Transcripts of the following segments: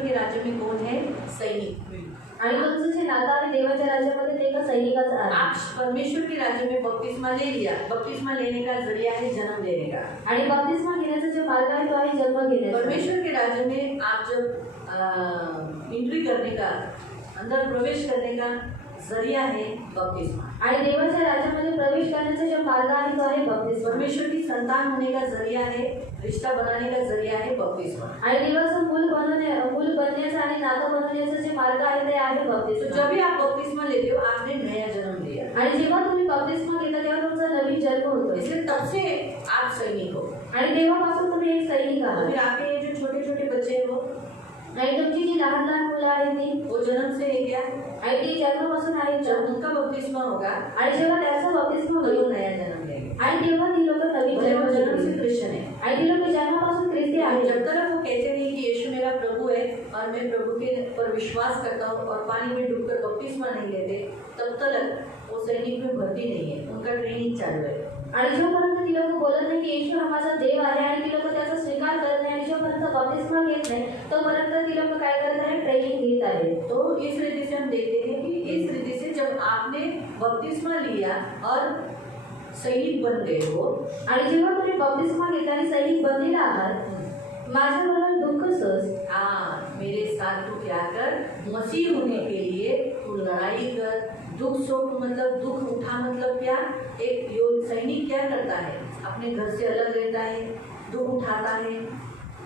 के राज्य में कौन है? सैनिक। आणि तुमचं जे नातं आहे देवाच्या राज्यामध्ये ते एका सैनिकाचं आहे. आप परमेश्वर के राज्य में बपतिस्मा ले लिया. बपतिस्मा लेने का जरिया है जन्म लेने का. आणि बपतिस्मा घेण्याचा जो मार्ग आहे तो आहे जन्म घेण्याचा. परमेश्वर के राज्य में आप जब एंट्री करने का, अंदर प्रवेश करने का जरिया है बपतिस्मा. आणि देवाच्या राज्यामध्ये प्रवेश करण्याचा जो मार्ग आहे तो आहे बपतिस्मा. परमेश्वर की संतान होने का जरिया है, रिश्ता बनाने का जरिया है बपतिस्मा. आणि देवाचं मूल बनण्याचा आणि नातं बनवण्याचा जे मार्ग आहे ते आहे तो बपतिस्मा. जब भी आप बपतिस्मा लेते हो आपने नया जन्म लिया. आणि जेव्हा तुम्ही बपतिस्मा घेता तेव्हा तुमचा नवीन जन्म होतो. इसलिए तब से आप सैनिक हो. आणि तेव्हापासून तुम्ही एक सैनिक आहात. फिर आपके ये जो छोटे छोटे बच्चे हैं वो आणि तुमची जी लहान लहान मुलं आहेत ती वो जन्म से है क्या? आणि ती जन्मापासून आहेत. जब उनका बपतिस्मा होगा आणि जेव्हा त्याचा बपतिस्मा तो वो होईल नया जन्म लेंगे. आणि तेव्हा ती लोक नवीन जन्म से जन्म क्रिश्चियन है. आणि ती लोक जन्मापासून ख्रिस्ती आहेत. जब तक वो कहते नहीं कि यीशु मेरा प्रभु है और मैं प्रभु के पर विश्वास करता हूँ और पानी में डूबकर बपतिस्मा नहीं लेते, तब तक वो सैनिक में भर्ती नहीं है, उनका ट्रेनिंग चालू है. आणि जोपर्यंत ती लोक बोलत नाही की येशू हा माझा देव आहे आणि ती लोक त्याचा स्वीकार करत नाही आणि जोपर्यंत बपतिस्मा घेत नाही तोपर्यंत ती लोक काय करत आहे? ट्रेनिंग घेत आहे. तो इस रीति से हम देखते हैं कि इस रीति से जब आपने बपतिस्मा लिया और सैनिक बन गए हो, आणि जेव्हा तुम्ही बपतिस्मा घेतला आणि सैनिक बनलेला आहात, माझ्याबरोबर दुःख सहज. हाँ, मेरे साथ तू क्या कर, मसीह होने के लिए तू लड़ाई कर. दुख सुख मतलब दुख उठा मतलब क्या? एक योग सैनिक क्या करता है? अपने घर से अलग रहता है, दुख उठाता है,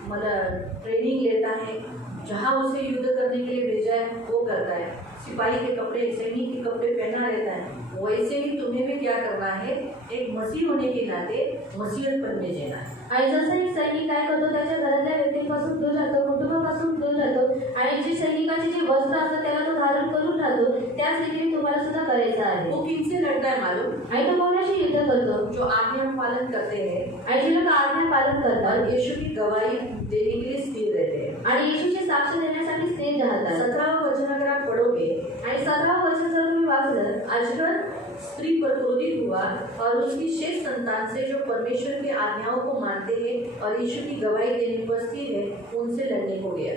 मतलब ट्रेनिंग लेता है, जहाँ उसे युद्ध करने के लिए भेजा है वो करता है. सिपाही के कपड़े, सैनिक के कपड़े पहना रहता है. वैसे ही तुम्हें भी क्या करना है? एक मसीह होने के नाते मसीहतपन में जीना है. आणि जसं एक सैनिक काय करतो त्याच्या घरातल्या व्यक्तींपासून दूर राहतो, कुटुंबापासून दूर राहतो आणि जी सैनिकाचे जे वस्त्र असतात त्याला तो धारण करून राहतो, त्याच रीतीने तुम्हाला सुद्धा करायचं आहे. वो किनसे लड़ता है मालूम? आणि तो कोणाशी युद्ध करतो? जो आज्ञा पालन करते हैं आणि जे लोक आज्ञा पालन करतात और यीशु की गवाही देने के लिए स्थिर रहते हैं. आणि येशूची साक्ष देण्यासाठी स्थिर राहतात. 17वां वचन अगर आप पढ़ोगे, आणि 17वां वचन जर तुम्ही वाचलं, अजगर स्त्री पर क्रोधित हुआ और उसकी शेष संतान से जो परमेश्वर की आज्ञाओं को मानते हैं और यीशु की गवाही देने पर स्थिर है, उनसे लड़ने को गया.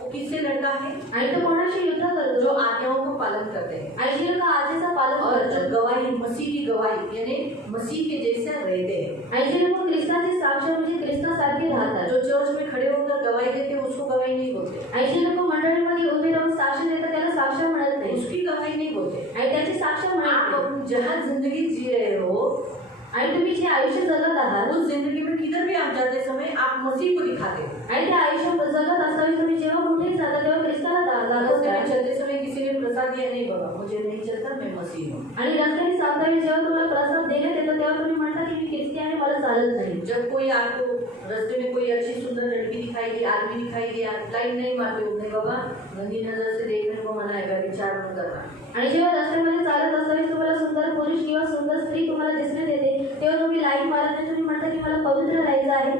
वो किससे लड़ता है? आणि तो कोणाशी युद्ध करतो? जो आज्ञाओं का पालन करते हैं आणि जे लोक आज्ञेचं पालन और करतात जो गवाही, मसीह की गवाही यानी मसीह के जैसे रहते हैं. आणि जे लोक ख्रिस्ताची साक्ष म्हणजे ख्रिस्तासारखे राहतात. जो चर्च में खड़े होकर गवाही देते हैं उसको गवाही नहीं बोलते. आणि जे लोक मंडळीमध्ये उभे राहून साक्ष देतात त्याला साक्ष म्हणत नाही उसकी गवाही नहीं बोलते. आणि त्याची साक्ष म्हणत आप नाही. अपनी जहाँ जिंदगी जी रहे हो आणि तुम्ही जे आयुष्य जगत आहात उस जिंदगी में किधर भी आप जाते समय आप मसीह को दिखाते हो. आणि त्या आयुष्य जगत असताना तुम्ही जेव्हा कुठेही जाता तेव्हा ख्रिस्ताला रास्ते में दाखवता. चलते समय किसी ने प्रसाद दिया, नहीं बाबा मुझे नहीं चलता, मैं मसीह हूँ. आणि रस्त्याने चालताना जेव्हा तुम्हाला प्रसाद देण्यात येतो तेव्हा तुम्ही म्हणता की मी ख्रिस्ती आहे, मला चालत नाही. जब कोई आपको रास्ते में कोई अच्छी सुंदर लड़की दिखाई दी, आदमी दिखाई दिया, लाइन नहीं मारते हो, नहीं बाबा गंदी नजर से देखने को मना है, विचार मत करना. आणि जेव्हा रस्त्यामध्ये चालत असताना तुम्हाला सुंदर पुरुष किंवा सुंदर स्त्री तुम्हाला दिसण्यात येते तेव्हा तुम्ही लाईन मारत नाही, तुम्ही म्हणता की मला पवित्र राहायचं आहे.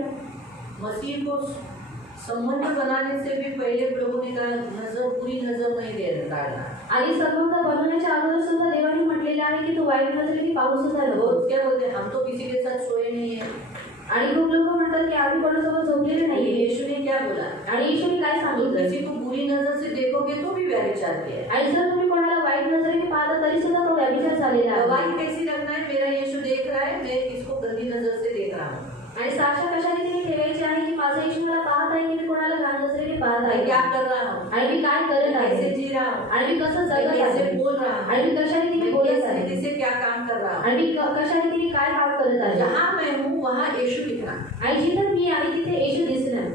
मसीह को संबंध बनाने से भी पहले प्रभु ने कहा नजर, पूरी नजर नहीं दे डालना. आणि संबंध बनवण्याच्या अगोदर सुद्धा देवाने म्हटलेले आहे की तू वाईट नजरेने पाहू सुद्धा नको. लोग क्या बोलते हैं, हम तो किसी के साथ सोए नहीं है. आणि खूप लोक म्हणतात की आम्ही कोणासोबत झोपलेले नहीं, नाही. यीशु ने क्या बोला? आणि येशूने काय तुम सांगितलं? किसी को बुरी नजर से देखोगे तो भी व्यभिचार किया. आणि जर तुम्ही कोणाला वाईट नजरेने पाहता तरी सुद्धा तो व्यभिचार झालेला आहे. गवाही कैसी रखना है? मेरा यीशु देख रहा है, मैं इसको गंदी नजर से देख रहा हूँ. आणि साक्ष कशाने तिने ठेवायची आहे की माझा येशू मला पाहत आहे की मी कोणाला घाण नजरेने पाहत मैं आहे क्या कर रहा हूँ, आणि मी काय करत कैसे आहे जी रहा हूँ, आणि मी कसं मैं जगत कैसे आहे बोल रहा हूँ, आणि मी कशाने तिने मैं बोलत किस आहे रीति से क्या काम कर रहा हूँ. आणि मी कशाने तिने काय काम करत आहे. जहाँ मैं हूँ वहाँ यीशु दिखना. आणि जिथं मी आहे तिथे येशू दिसणं.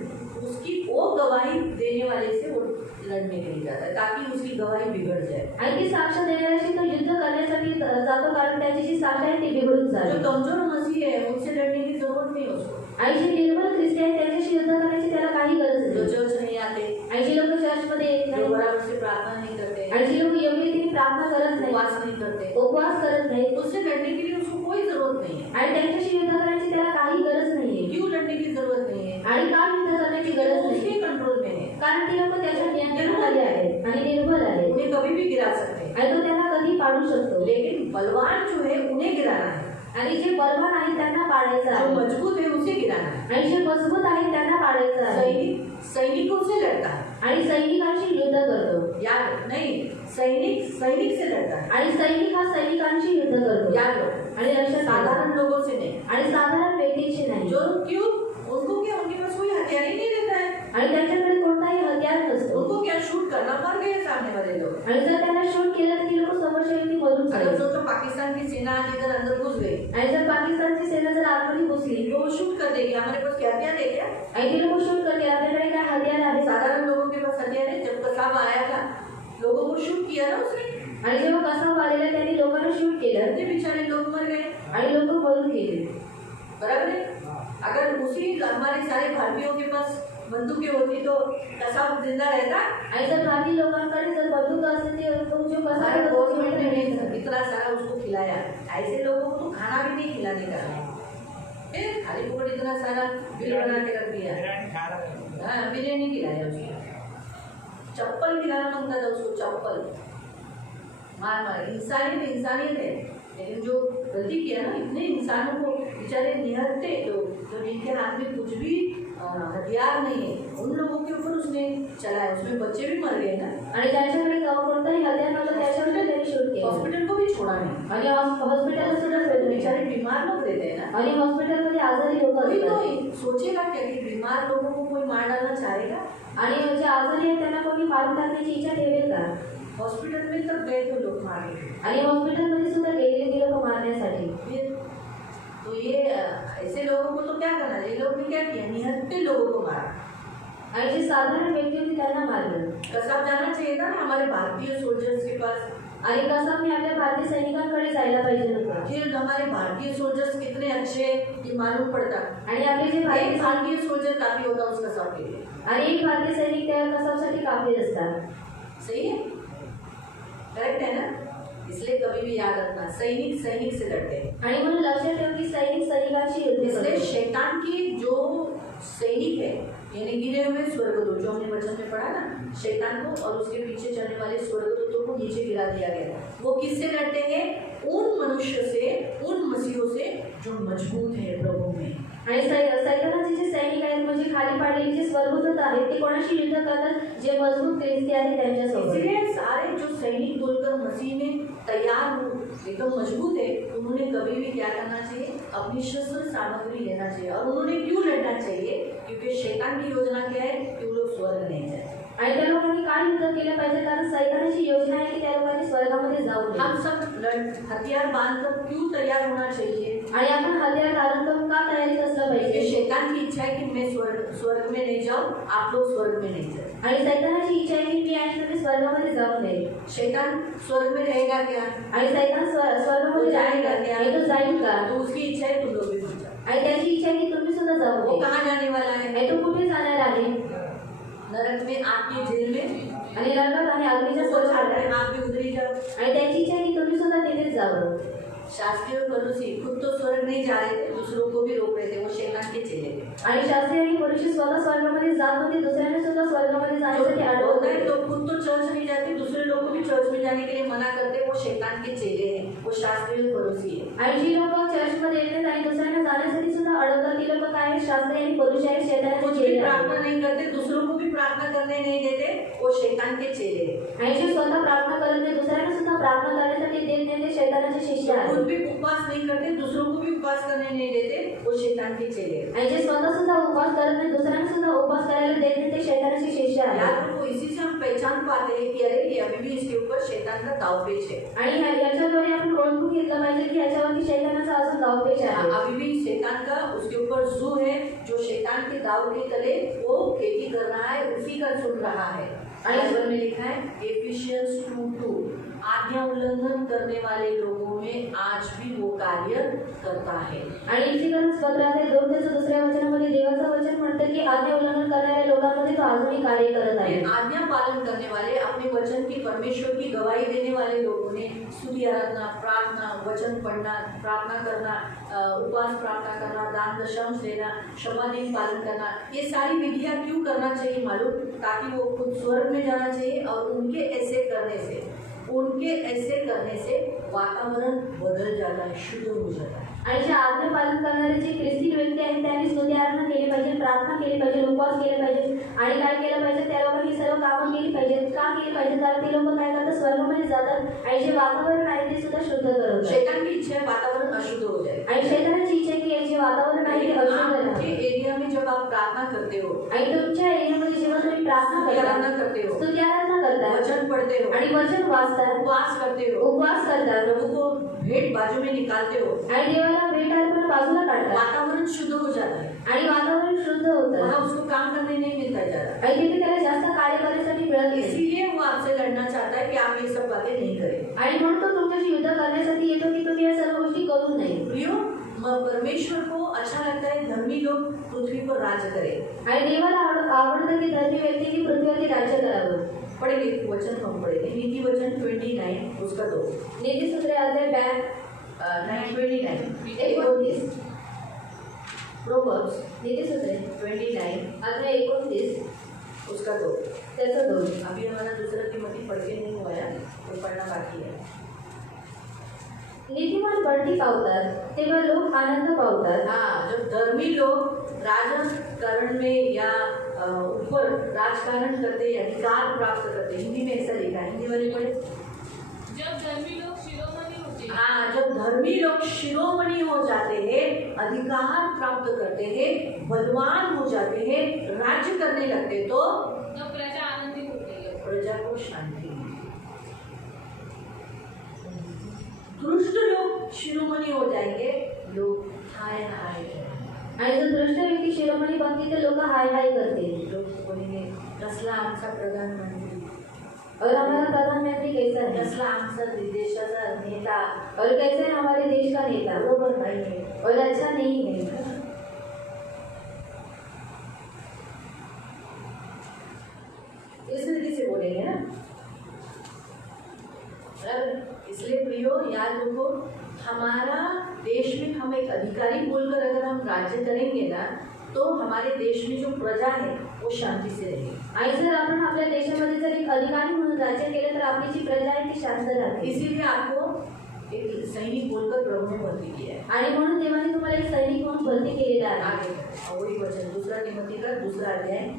उसकी वो गवाही देने वाले से वो लड़ने के लिए जाता है ताकि उसकी गवाही बिगड़ जाए. आणि ती साक्ष देण्याची तो युद्ध करण्यासाठी जातो कारण त्याची जी साक्ष आहे ती बिघडून जो जाते. कमजोर मसीह है उनसे लड़ने की जरूरत नहीं उसको. आणि जे निर्बल ख्रिस्ती आहे त्याच्याशी युद्ध करण्याची त्याला काही गरज जो नाही. चर्च नहीं आते, आणि जे लोक चर्चमध्ये येत जो नाही बराबर से प्रार्थना नहीं करते, आणि जे लोक योग्य रीतीने प्रार्थना करत नाही, उपवास नहीं करते, उपवास करत नाही उससे लड़ने के लिए उसको कोई जरूरत नहीं है. आणि त्यांच्याशी युद्ध करण्याची त्याला काही गरज नाहीये. क्यों लड़ने की जरूरत नहीं है? आणि का युद्ध करण्याची गरज वो नाही? उसके कंट्रोल में है. कारण ती लोक त्याच्या नियंत्रणाखाली आहेत आणि निर्बल आहेत उन्हें कभी भी गिरा सकते हैं. आणि तो त्यांना कधी पाडू शकतो. लेकिन बलवान जो है उन्हें गिराना है. आणि जे बलवान आहेत त्यांना पाडायचं जो आहे मजबूत है उसे गिराना है। आणि जे मजबूत आहेत त्यांना पाडायचं आहे सैनिक सैनिकों से लड़ता है, आणि सैनिकांशी युद्ध करतो याद नहीं, सैनिक सैनिक से लड़ता है, आणि सैनिक हा सैनिकांशी युद्ध करतो याद रखो। आणि लक्षात ठेवा. साधारण लोगों से नहीं। आणि साधारण व्यक्तींशी नाही जो क्यों, उनको क्या, उनके पास कोई हथियार ही नहीं रहता है। आणि त्यांच्याकडे कोणताही हत्यार नसतो उनको क्या शूट करना, मर गए सामने वाले लोग। आणि जर त्यांना शूट केलं तर ती लोक समोरच्या व्यक्ती मरून अगर जाईल सोचो पाकिस्तान की सेना आज इधर अंदर घुस गई आणि जर पाकिस्तानची सेना जर आतमध्ये घुसली तो वो शूट कर देगी, हमारे पास क्या हथियार है क्या? आणि ती लोक शूट करतील आपल्याकडे काय हत्यार आहे साधारण लोगों के पास हथियार है। जब कसाब आया था लोगों को शूट किया ना उसने, आणि जेव्हा कसा आलेला त्यांनी लोकांना शूट केलं इतने बेचारे लोग मर गए, आणि लोक मरून गेले बराबर है। अगर उसी हमारे सारे भारतीयों के पास बंदूकें होती तो कसाब जिंदा रहता। आणि जर भारतीय लोकांकडे जर बंदूक असेल तो जो कसा हमारे गवर्नमेंट ने नहीं इतना सारा उसको खिलाया, ऐसे लोगों को तो खाना भी नहीं खिलाने का है, फिर खाली फुकट इतना सारा बिल बना के रख दिया। हाँ, बिरयानी खिलाया उसको, चप्पल खिलाना मांगता था उसको, चप्पल मार मार। इंसानियत है, लेकिन जो गलती किया ना, इतने इंसानों को बेचारे निहत्ते लोग जो जिनके हाथ में कुछ भी हथियार नहीं है, उन लोगों के ऊपर उसने चलाया, उसमें बच्चे भी मर गए ना। आणि त्याच्याकडे कोणताही हत्यार नव्हतं त्याच्यावर त्यांनी शूट केलं हॉस्पिटल को भी छोड़ा नहीं, आणि हॉस्पिटलला सुद्धा सोडलं नाही. बेचारे बीमार लोग रहते हैं ना। आणि हॉस्पिटलमध्ये आजारी लोक कोई असतात तो सोचेगा क्या कि बीमार लोगों को कोई मार डालना चाहेगा? आणि जे आजारी आहेत त्यांना कोणी मारून टाकण्याची इच्छा ठेवेल का हॉस्पिटल में तब गए थे लोग मारे, आणि हॉस्पिटलमध्ये सुद्धा गेलेले ती लोक मारण्यासाठी फिर तो ये ऐसे लोगों को तो क्या करना चाहिए? लोग ने क्या किया, निहत्ते लोगों को मारा। आणि जे साधारण व्यक्ती होती त्यांना मारलं कसाब जाना चाहिए था ना हमारे भारतीय सोल्जर्स के पास। आणि कसाबने आपल्या भारतीय सैनिकांकडे जायला पाहिजे होतं फिर हमारे भारतीय सोल्जर्स कितने अच्छे ये मालूम पड़ता। आणि आपले जे एक भारतीय भारतीय सोल्जर काफी होता उस कसाब के लिए, आणि एक भारतीय सैनिक त्या कसाबसाठी काफी असतात सही है, करेक्ट है ना? इसलिए कभी भी याद रखना, सैनिक सैनिक से लड़ते हैं। आणि म्हणून लक्षात ठेव की सैनिक सैनिकांशी युद्ध इसलिए करतो. शैतान की जो सैनिक है, यानी गिरे हुए स्वर्गदूत जो हमने वचन में पढ़ा ना, शैतान को और उसके पीछे चलने वाले स्वर्गदूतों को नीचे गिरा दिया गया। वो किससे लड़ते हैं? उन मनुष्य से, उन मसीहों से जो मजबूत है प्रभु में। आणि सैतानाचे जे सैनिक आहेत म्हणजे खाली पाडलेले जे स्वर्गदूत आहेत ते कोणाशी युद्ध करतात? जे मजबूत ख्रिस्ती आहेत त्यांच्यासोबत. इसलिए सारे जो सैनिक बोलकर मसीह में तैयार हो, एकदम मजबूत है, उन्होंने कभी भी क्या करना चाहिए? अपनी शस्त्र सामग्री लेना चाहिए। और उन्होंने क्यों लड़ना चाहिए? क्योंकि शैतान की योजना क्या है कि वो लोग स्वर्ग नहीं जाए। आणि त्या लोकांनी काय युद्ध केलं पाहिजे? कारण सैतानाची योजना आहे की त्या लोकांनी स्वर्गामध्ये जाऊ नये. हम सब हथियार बांधकर क्यों तैयार होना चाहिए? आणि आपण हत्यार धारण करून का तयारीत असलं क्योंकि पाहिजे? शैतान की इच्छा है कि मैं स्वर्ग में नहीं जाऊं, आप लोग स्वर्ग में नहीं जाए। आणि सैतानाची इच्छा आहे की मी आणि तुम्ही स्वर्गामध्ये जाऊ नये. शैतान स्वर्ग में रहेगा क्या? आणि सैतान स्वर्गामध्ये जाएगा क्या? हे तो जाईल का? तो उसकी इच्छा है तुम लोग भी मत जाओ। आणि त्याची इच्छा आहे की तुम्ही सुद्धा जाऊ वो नये. कहाँ जाने वाला है? आणि तो कुठे जाणार आहे? नरक में, आग की जेल में। आणि नरकात आणि अग्नीच्या वो चाहता सोबत है आप भी उधर ही जाओ। आणि त्याची इच्छा आहे की तुम्ही सुद्धा तिथेच जावं. शास्त्री और फरीसी खुद तो स्वर्ग नहीं जा रहे थे, दूसरों को भी रोक रहे थे, वो शैतान के चेले थे। आणि शास्त्री आणि फरीसी स्वतः स्वर्गामध्ये जात होते, दुसऱ्यांना सुद्धा स्वर्गामध्ये जाण्यासाठी अडवत होता है होते. तो खुद तो चर्च नहीं जाते, दूसरे लोग को भी चर्च में जाने के लिए मना करते, वो शैतान के चेले हैं, वो शास्त्री और फरीसी है। आणि जी लोक चर्चमध्ये येतात आणि दुसऱ्यांना जाण्यासाठी सुद्धा अडवतात ती लोक काय आहेत? शास्त्री आणि फरीसी आहेत, शैतानाचे कुछ चेले भी आहेत. प्रार्थना नहीं करते, दूसरों को भी प्रार्थना करने नहीं देते, वो शैतान के चेले हैं। आणि जे स्वतः प्रार्थना करत नाही दुसऱ्यांना सुद्धा प्रार्थना करण्यासाठी देत नाही ते शैतानाचे शिष्य खुद आहेत. भी उपवास नहीं करते, दूसरों को भी उपवास करने नहीं देते, वो शैतान के चेले हैं। आणि जे स्वतः सुद्धा उपवास करत नाही दुसऱ्यांना सुद्धा उपवास करायला देत नाही ते शैतानाचे शिष्य आहेत. याद रखो, इसी से हम पहचान पाते हैं कि अरे ये अभी भी इसके ऊपर शैतान का दावपेच है। आणि याच्याद्वारे आपण ओळखून घेतलं पाहिजे की याच्यावरती शैतानाचा अजून दावपेच आहे. अभी भी शैतान का उसके ऊपर जू है, जो शैतान के दाव के तले वो खेती कर रहा है, उसी का सुन रहा है। बाइबल में लिखा है एफिशियंस 2:2, आज्ञा उल्लंघन करने वाले लोगों में आज भी वो कार्य करता है। आणि इफिसियन्स पत्रात 2:2 वचनामध्ये देवाचं वचन म्हणतं की आज्ञा उल्लंघन करणाऱ्या लोकांमध्ये तो अजूनही कार्य करत आहे. आज्ञा पालन करने वाले, अपने वचन की, परमेश्वर की गवाही देने वाले लोगों ने स्तुति आराधना, प्रार्थना, वचन पढ़ना, प्रार्थना करना, उपवास प्रार्थना करना, दान दशांश देना, क्षमा दिन पालन करना, ये सारी विधियां क्यों करना चाहिए मालूम? ताकि वो खुद स्वर्ग में जाना चाहिए और उनके ऐसे करने से वातावरण बदल जाता है, शुद्ध हो जाता है। आणि जे आज्ञा पालन करणारे जे ख्रिस्ती व्यक्ती आहेत त्यांनी स्तुती आराधना केली पाहिजे, प्रार्थना केली पाहिजे, उपवास केले पाहिजे आणि काय केलं पाहिजे, त्या लोकांनी सर्व कामं केली पाहिजेत. का केली पाहिजे? कारण ते लोक काय करतात, स्वर्गामध्ये जातात आणि जे वातावरण आहे ते सुद्धा शुद्ध करतात. शैतान की इच्छा है वातावरण अशुद्ध हो जाए आणि शैतानाची इच्छा आहे की हे जे वातावरण आहे ते अशुद्ध आपके राहावे. एरिया में जब आप प्रार्थना करते हो, आणि तुमच्या एरियामध्ये जेव्हा तुम्ही प्रार्थना आराधना करता, करते हो, स्तुती आराधना करता वचन पढ़ते हो, आणि वचन वाचता, उपवास करते हो, उपवास करता प्रभु को भेंट बाजू में निकालते हो, आणि देवाला भेट अर्पण बाजूला काढता वातावरण शुद्ध हो जाता है। आणि वातावरण शुद्ध होतं वहाँ उसको काम करने नहीं मिलता ज्यादा, आणि तिथे त्याला जास्त कार्य करण्यासाठी मिळत नाही. इसीलिए वो आपसे लड़ना चाहता है कि आप ये सब बातें नहीं करें। आणि म्हणून तो तुमच्याशी युद्ध करण्यासाठी येतो की तुम्ही या सर्व गोष्टी करू नये. प्रियो, परमेश्वर को अच्छा लगता है धर्मी लोग पृथ्वी पर राज करें। आणि देवाला आवडतं की धर्मी व्यक्तींनी पृथ्वीवरती राज्य करावं. पढ़ेंगे वचन, हम पढ़ेंगे नीति वचन 29 उसका 2 नीतिसूत्रे अध्याय 29 प्रोवर्ब्स नीतिसूत्रे 29 अध्याय 29 उसका 2। त्याचं 2. अभी हमारा दूसरा तिमोथी पढ़ के नहीं हुआ है, तो पढ़ना बाकी है। नीतिमान बढती पावतात तेव्हा लोक आनंद पावतात. हाँ, जब धर्मी लोग राजकारण में या ऊपर राजकारण करते या अधिकार प्राप्त करते, हिंदी में ऐसा लिखा है, हिंदी वाले पढ़े। जब धर्मी लोग शिरोमणि होते हैं, हाँ, जब धर्मी लोग शिरोमणि हो जाते हैं, अधिकार प्राप्त करते हैं, बलवान हो जाते हैं, राज्य करने लगते, तो तब प्रजा आनंदित होती है। प्रजा को शांति मिलती। दुष्ट लोग शिरोमणि हो जाएंगे, लोग हाय हाय करेंगे। आणि जर दुष्ट व्यक्ती शिरोमणी बनती तर लोक हाय हाय करतील. लोग बोलेंगे कसला आमचा प्रधानमंत्री, और हमारा प्रधानमंत्री कैसा है, कसला आमचा देशाचा नेता, और कैसे है हमारे देश का नेता, बरोबर नाही है। और अच्छा नहीं है. इस रीति से बोलेंगे ना। इसलिए प्रियो याद रखो, हमारा देश में हम एक अधिकारी बोलकर अगर हम राज्य करेंगे ना, तो हमारे देश में जो प्रजा है वो शांति से रहेगी। आणि जर आपण आपल्या देशामध्ये जर एक अधिकारी म्हणून राज्य केलं तर आपली जी प्रजा आहे ती शांत राहते. इसीलिए आपको एक सैनिक बोलकर प्रभु ने भर्ती किया है। आणि म्हणून देवाने तुम्हाला एक सैनिक म्हणून भरती केलेला आहे. आगे वही वचन दूसरा तिमोथी का 2 अध्याय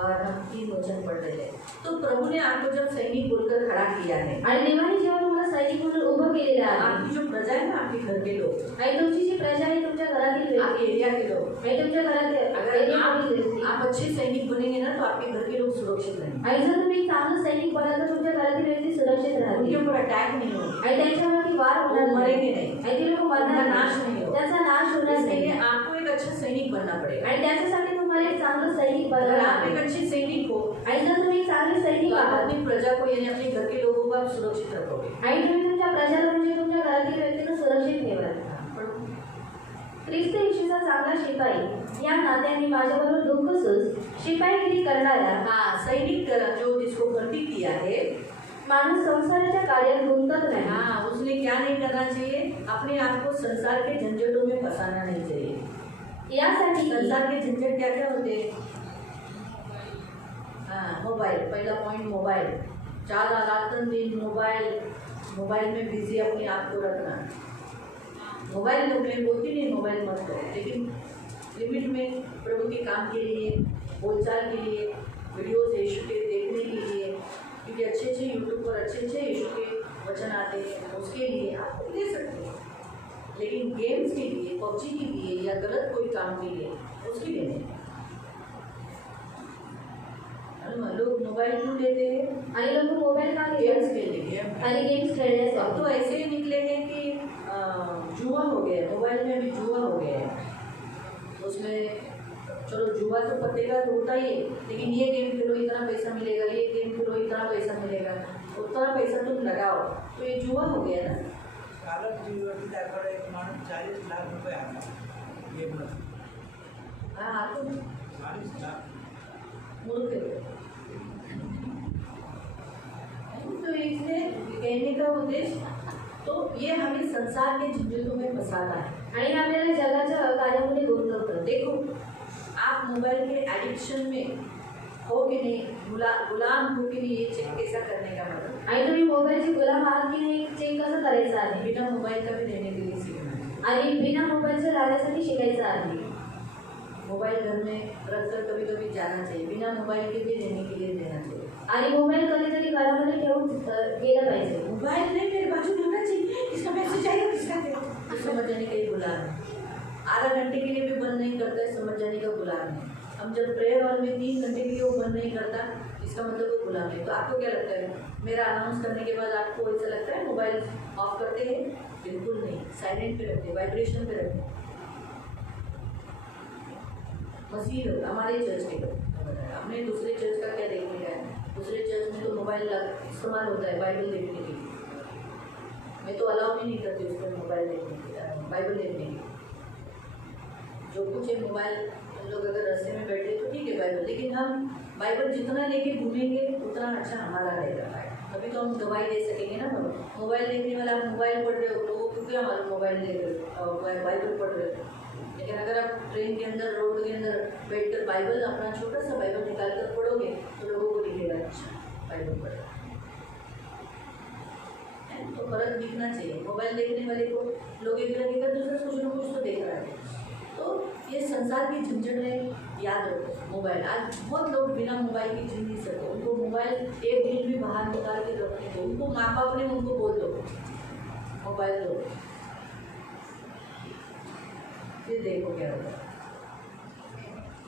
और हम 3 वचन पढ़ रहे हैं। तो प्रभु ने आपको जब सैनिक बोलकर खड़ा किया है, आणि देवाने जेव्हा तुम्हाला सैनिक म्हणून उभं केलेलं आहे, आपकी जो प्रजा है ना, आपके घर के लोग, आणि तुमची जी प्रजा आहे तुमच्या घरातील व्यक्ती, आपके एरिया के लोग, आणि तुमच्या घरातील अगर एरियामधील व्यक्ती, आप अच्छे सैनिक बनेंगे ना, तो आपके घर के लोग सुरक्षित रहेंगे, आणि जर तुम्ही एक चांगलं सैनिक बनाल तर तुमच्या घरातील व्यक्ती सुरक्षित उनके राहतील ऊपर अटैक नहीं होगा, आणि त्यांच्यावरती वार होणार वो नाही, मरेंगे नहीं, आणि ते लोक मरणार उनका नाही, नाश नहीं होगा। त्यांचा नाश होणार इसलिए नाही. आपको एक अच्छा सैनिक बनना पड़ेगा। आणि त्याच्यासाठी तुम्हाला एक चांगलं सैनिक अगर बनावं आप एक लागेल. अच्छे सैनिक हो, आणि जर तुम्ही एक चांगले सैनिक तो आप आहात अपनी प्रजा को यानी अपने घर के लोगों को आप सुरक्षित रखोगे। आणि तुम्ही तुमच्या प्रजाला म्हणजे तुमच्या घरातील व्यक्तीला सुरक्षित ठेवाल. ख्रिस्त येशूचा चांगला शिपाई या नात्याने माझ्याबरोबर दुःख सूज शिपाईगिरी करणारा हाँ, सैनिक जो जिसको भर्ती किया है, माणूस संसाराच्या कार्यात गुंतत नाही. हाँ, उसने क्या नहीं करना चाहिए, अपने आप को संसार के झंझटों में फंसाना नहीं चाहिए। यासाठी संसार के झंझट क्या क्या होते हैं? हाँ, मोबाइल, पहला पॉइंट मोबाइल, 4 रात दिन मोबाइल में बिजी अपने आप को रखना। मोबाइल लोग मैं बोलती नहीं मोबाइल मत करो, लेकिन लिमिट में प्रभु के काम के लिए, बोलचाल के लिए, वीडियोज यीशु के देखने के लिए, क्योंकि अच्छे अच्छे यूट्यूब पर अच्छे यीशु के वचन आते हैं, उसके लिए आप ले सकते हैं, लेकिन गेम्स के लिए, पबजी के लिए या गलत कोई काम के लिए उसके लिए नहीं। लोग मोबाइल क्यों लेते हैं? आणि लोक मोबाईल का गेम्स घेतात? खेलने के। आणि गेम्स अब खेळण्यासाठी. तो ऐसे ही निकले हैं कि जुआ हो गया, मोबाइल में भी जुआ हो गया है। उसमें चलो जुआ तो पतेगा तो होता ही है, लेकिन ये गेम खेलो इतना पैसा मिलेगा, ये गेम खेलो इतना पैसा मिलेगा, उतना पैसा तुम लगाओ, तो ये जुआ हो गया ना। कालच टीव्हीवरती दाखवलं एक माणूस 40 लाख रुपये आणला गेममध्ये. हाँ, आपको 40 लाख. मूर्ख है। तो इसलिए कहने का उद्देश्य, तो ये हमें संसार के झंझटों में फंसाता है। आणि हे आपल्याला जगाच्या कार्यामध्ये गुंतवतं. देखो, आप मोबाइल के एडिक्शन में हो कि नहीं, गुलाम हो कि नहीं, ये चेक कैसा करने का मतलब आणि तुम्ही मोबाईलचे गुलाम आहात की नाही चेक कसं करायचं आहे. बिना मोबाइल का भी रहने के लिए सीखना है. आणि बिना मोबाईलचं राहण्यासाठी शिकायचं आहे. मोबाइल घर में रखकर कभी कभी जाना चाहिए, बिना मोबाइल के भी रहने के लिए देना चाहिए. आणि मोबाईल कधीतरी घरामध्ये ठेवून गेलं पाहिजे. मोबाइल नहीं मेरे बाजू में होना चाहिए, इसका मैसेज आएगा किसका क्या, तो समझ जाने का ये गुलाम है. आधा घंटे के लिए भी बंद नहीं करता है, समझ जाने का गुलाम है. हम जब प्रेयर हॉल में 3 घंटे के लिए वो बंद नहीं करता, इसका मतलब वो गुलाम है. तो आपको क्या लगता है, मेरा अनाउंस करने के बाद आपको ऐसा लगता है मोबाइल ऑफ करते हैं? बिल्कुल नहीं, साइलेंट पे रखते, वाइब्रेशन पे रखते. मसीह हमारे चर्च के हमने दूसरे चर्च का क्या देखने का है. दूसरे चर्च में तो मोबाइल इस्तेमाल होता है बाइबल देखने के लिए. मैं तो अलाउ भी नहीं करती उसको मोबाइल देखने के, बाइबल देखने के. जो कुछ है मोबाइल, हम लोग अगर रास्ते में बैठे तो ठीक है बाइबल, लेकिन हम बाइबल जितना लेके घूमेंगे उतना अच्छा हमारा रहेगा. तभी तो हम दवाई दे सकेंगे ना. मोबाइल देखने वाला आप मोबाइल पढ़ रहे हो, लोगों को क्या मालूम मोबाइल देख रहे हो, बाइबल पढ़ रहे हो. लेकिन अगर आप ट्रेन के अंदर, रोड के अंदर बैठकर बाइबल, अपना छोटा सा बाइबल निकाल कर पढ़ोगे तो लोगों को दिखेगा अच्छा बाइबल पढ़ रहा है. तो फर्क दिखना चाहिए. मोबाइल देखने वाले को लोग एक लगेगा दूसरा कुछ ना कुछ तो देख रहा है. तो ये संसार की झंझट है, याद रखो. मोबाइल आज बहुत लोग बिना मोबाइल की जी नहीं सकते. उनको मोबाइल एक दिन भी बाहर निकाल के रखने दो. उनको माँ बाप ने उनको बोल दो मोबाइल दो, फिर देखो क्या होगा.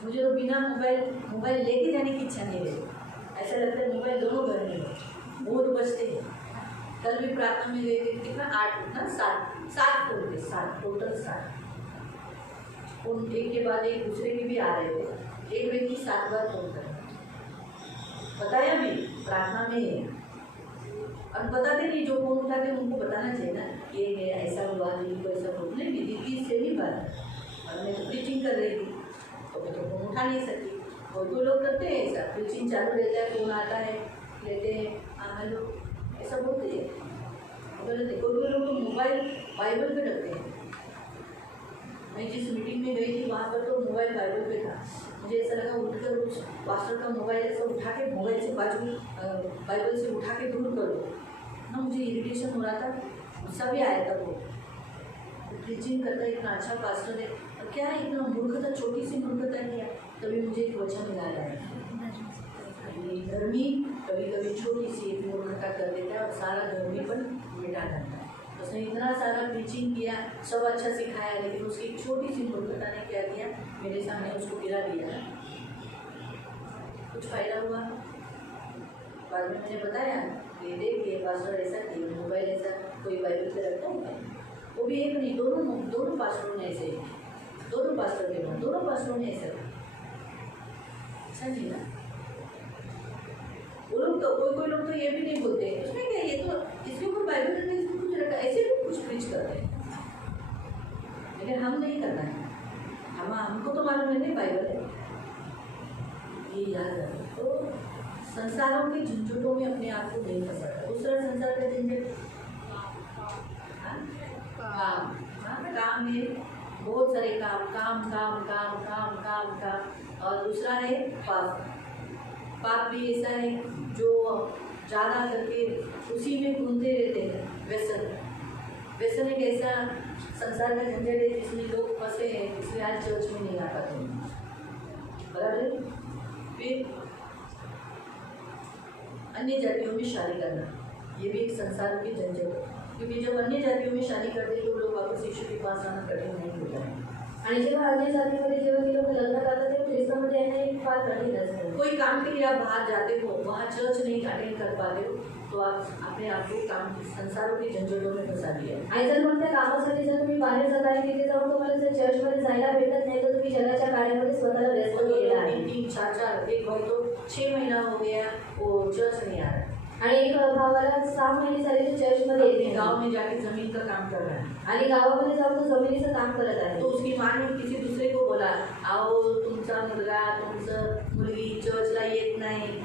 मुझे तो बिना मोबाइल लेके जाने की इच्छा नहीं रही. ऐसा लगता है मोबाइल दोनों घर में हो, बहुत बचते हैं. कल भी प्रार्थना में गए थे, कितना 8 ना 7 फोन थे, 7 टोटल 7. फोन एक के बाद एक दूसरे के भी आ रहे थे. एक व्यक्ति 7 बार फोन कर बताया भी प्रार्थना में है. और बताते नहीं, जो फोन उठाते उनको बताना चाहिए ना, ये है ऐसा हुआ, दीदी को ऐसा फोन नहीं, दीदी से नहीं बात. और मैं तो प्रीचिंग कर रही थी तो मैं तो फोन उठा नहीं सकती. और कोई लोग करते हैं ऐसा, प्रीचिंग चालू रहता है, फोन आता है, लेते हैं, हाँ हेलो, ऐसा बोलते हैं. कोई कोई लोग तो मोबाइल बाइबल पे रखते हैं. मैं जिस मीटिंग में गई थी वहाँ पर तो मोबाइल बाइबल पे था. मुझे ऐसा लगा उठकर उस पास्टर का मोबाइल ऐसा उठा के मोबाइल से बाजू बाइबल से उठा के दूर करो ना. मुझे इरिटेशन हो रहा था, गुस्सा भी आया था. वो प्रीचिंग करता है, इतना अच्छा पास्टर है, और क्या है इतना मूर्खता, छोटी सी मूर्खता किया. तभी मुझे एक वचन याद आया, ये धर्मी कभी कभी छोटी सी एक मूर्खता कर देता है और सारा धर्मीपन मिटा देता है. उसने इतना सारा प्रीचिंग किया, सब अच्छा सिखाया, लेकिन उसकी एक छोटी सी मूर्खता ने क्या किया, मेरे सामने उसको गिरा दिया. कुछ फायदा हुआ? बाद में मैंने बताया, ये देख ये पास्टर ऐसा किया, मोबाइल ऐसा कोई बाइबल पे रखता है. वो भी एक नहीं, दोनों पास्टरों ने ऐसे, दोनों पास्टरों ने ऐसा समझी ना. वो लोग तो कोई लोग तो ये भी नहीं बोलते उसमें क्या, ये तो इसके ऊपर बाइबल में इसको कुछ रखा, ऐसे भी कुछ प्रीच करते हैं. लेकिन हम नहीं करना है. हमको तो मालूम है नहीं बाइबल है, ये याद रखो. तो संसारों के झंझटों में अपने आप को नहीं फंसाता. दूसरा संसार का झंझट काम में बहुत सारे काम. और दूसरा है पाप भी ऐसा है जो ज़्यादा करके उसी में घूमते रहते हैं. व्यसन एक ऐसा संसार का झंझट है जिसमें लोग फंसे हैं, इसलिए आज चर्च में नहीं आ पाते. बराबर. फिर अन्य जातियों में शादी करना, ये भी एक संसार की झंझट है. क्योंकि जब अन्य जातियों में शादी करते हैं तो लोग वापस यीशु के पास आना कठिन नहीं होता है. आणि जेव्हा अन्य जातीमध्ये जेव्हा ते लोक लग्न करतात तेव्हा ख्रिस्तामध्ये येणं एक फार कठीण असतं. कोई काम के लिए आप बाहर जाते हो, वहाँ चर्च नहीं अटेंड कर पाते हो, तो आप अपने आप को काम संसारों के झंझटों में फंसा दिया. आणि जर मग त्या कामासाठी जर तुम्ही बाहेर जात आहे तिथे जाऊन तुम्हाला जर चर्चमध्ये जायला भेटत नाही तर तुम्ही जगाच्या कार्यामध्ये स्वतःला व्यस्त केलेला आहे. 3, 4 एक भाई तो 6 महीना हो गया वो चर्च नहीं आ रहा. आणि एक भावाला 6 महिने झाले तो चर्चमध्ये येत नाही. गाँव में जाके जमीन का काम कर रहा है आणि गावामध्ये जाऊन तो जमिनीचं काम करत आहे. तो उसकी माँ ने किसी दूसरे को बोला, आओ तुमचा मुलगा तुमचं मुलगी चर्चला येत नाही,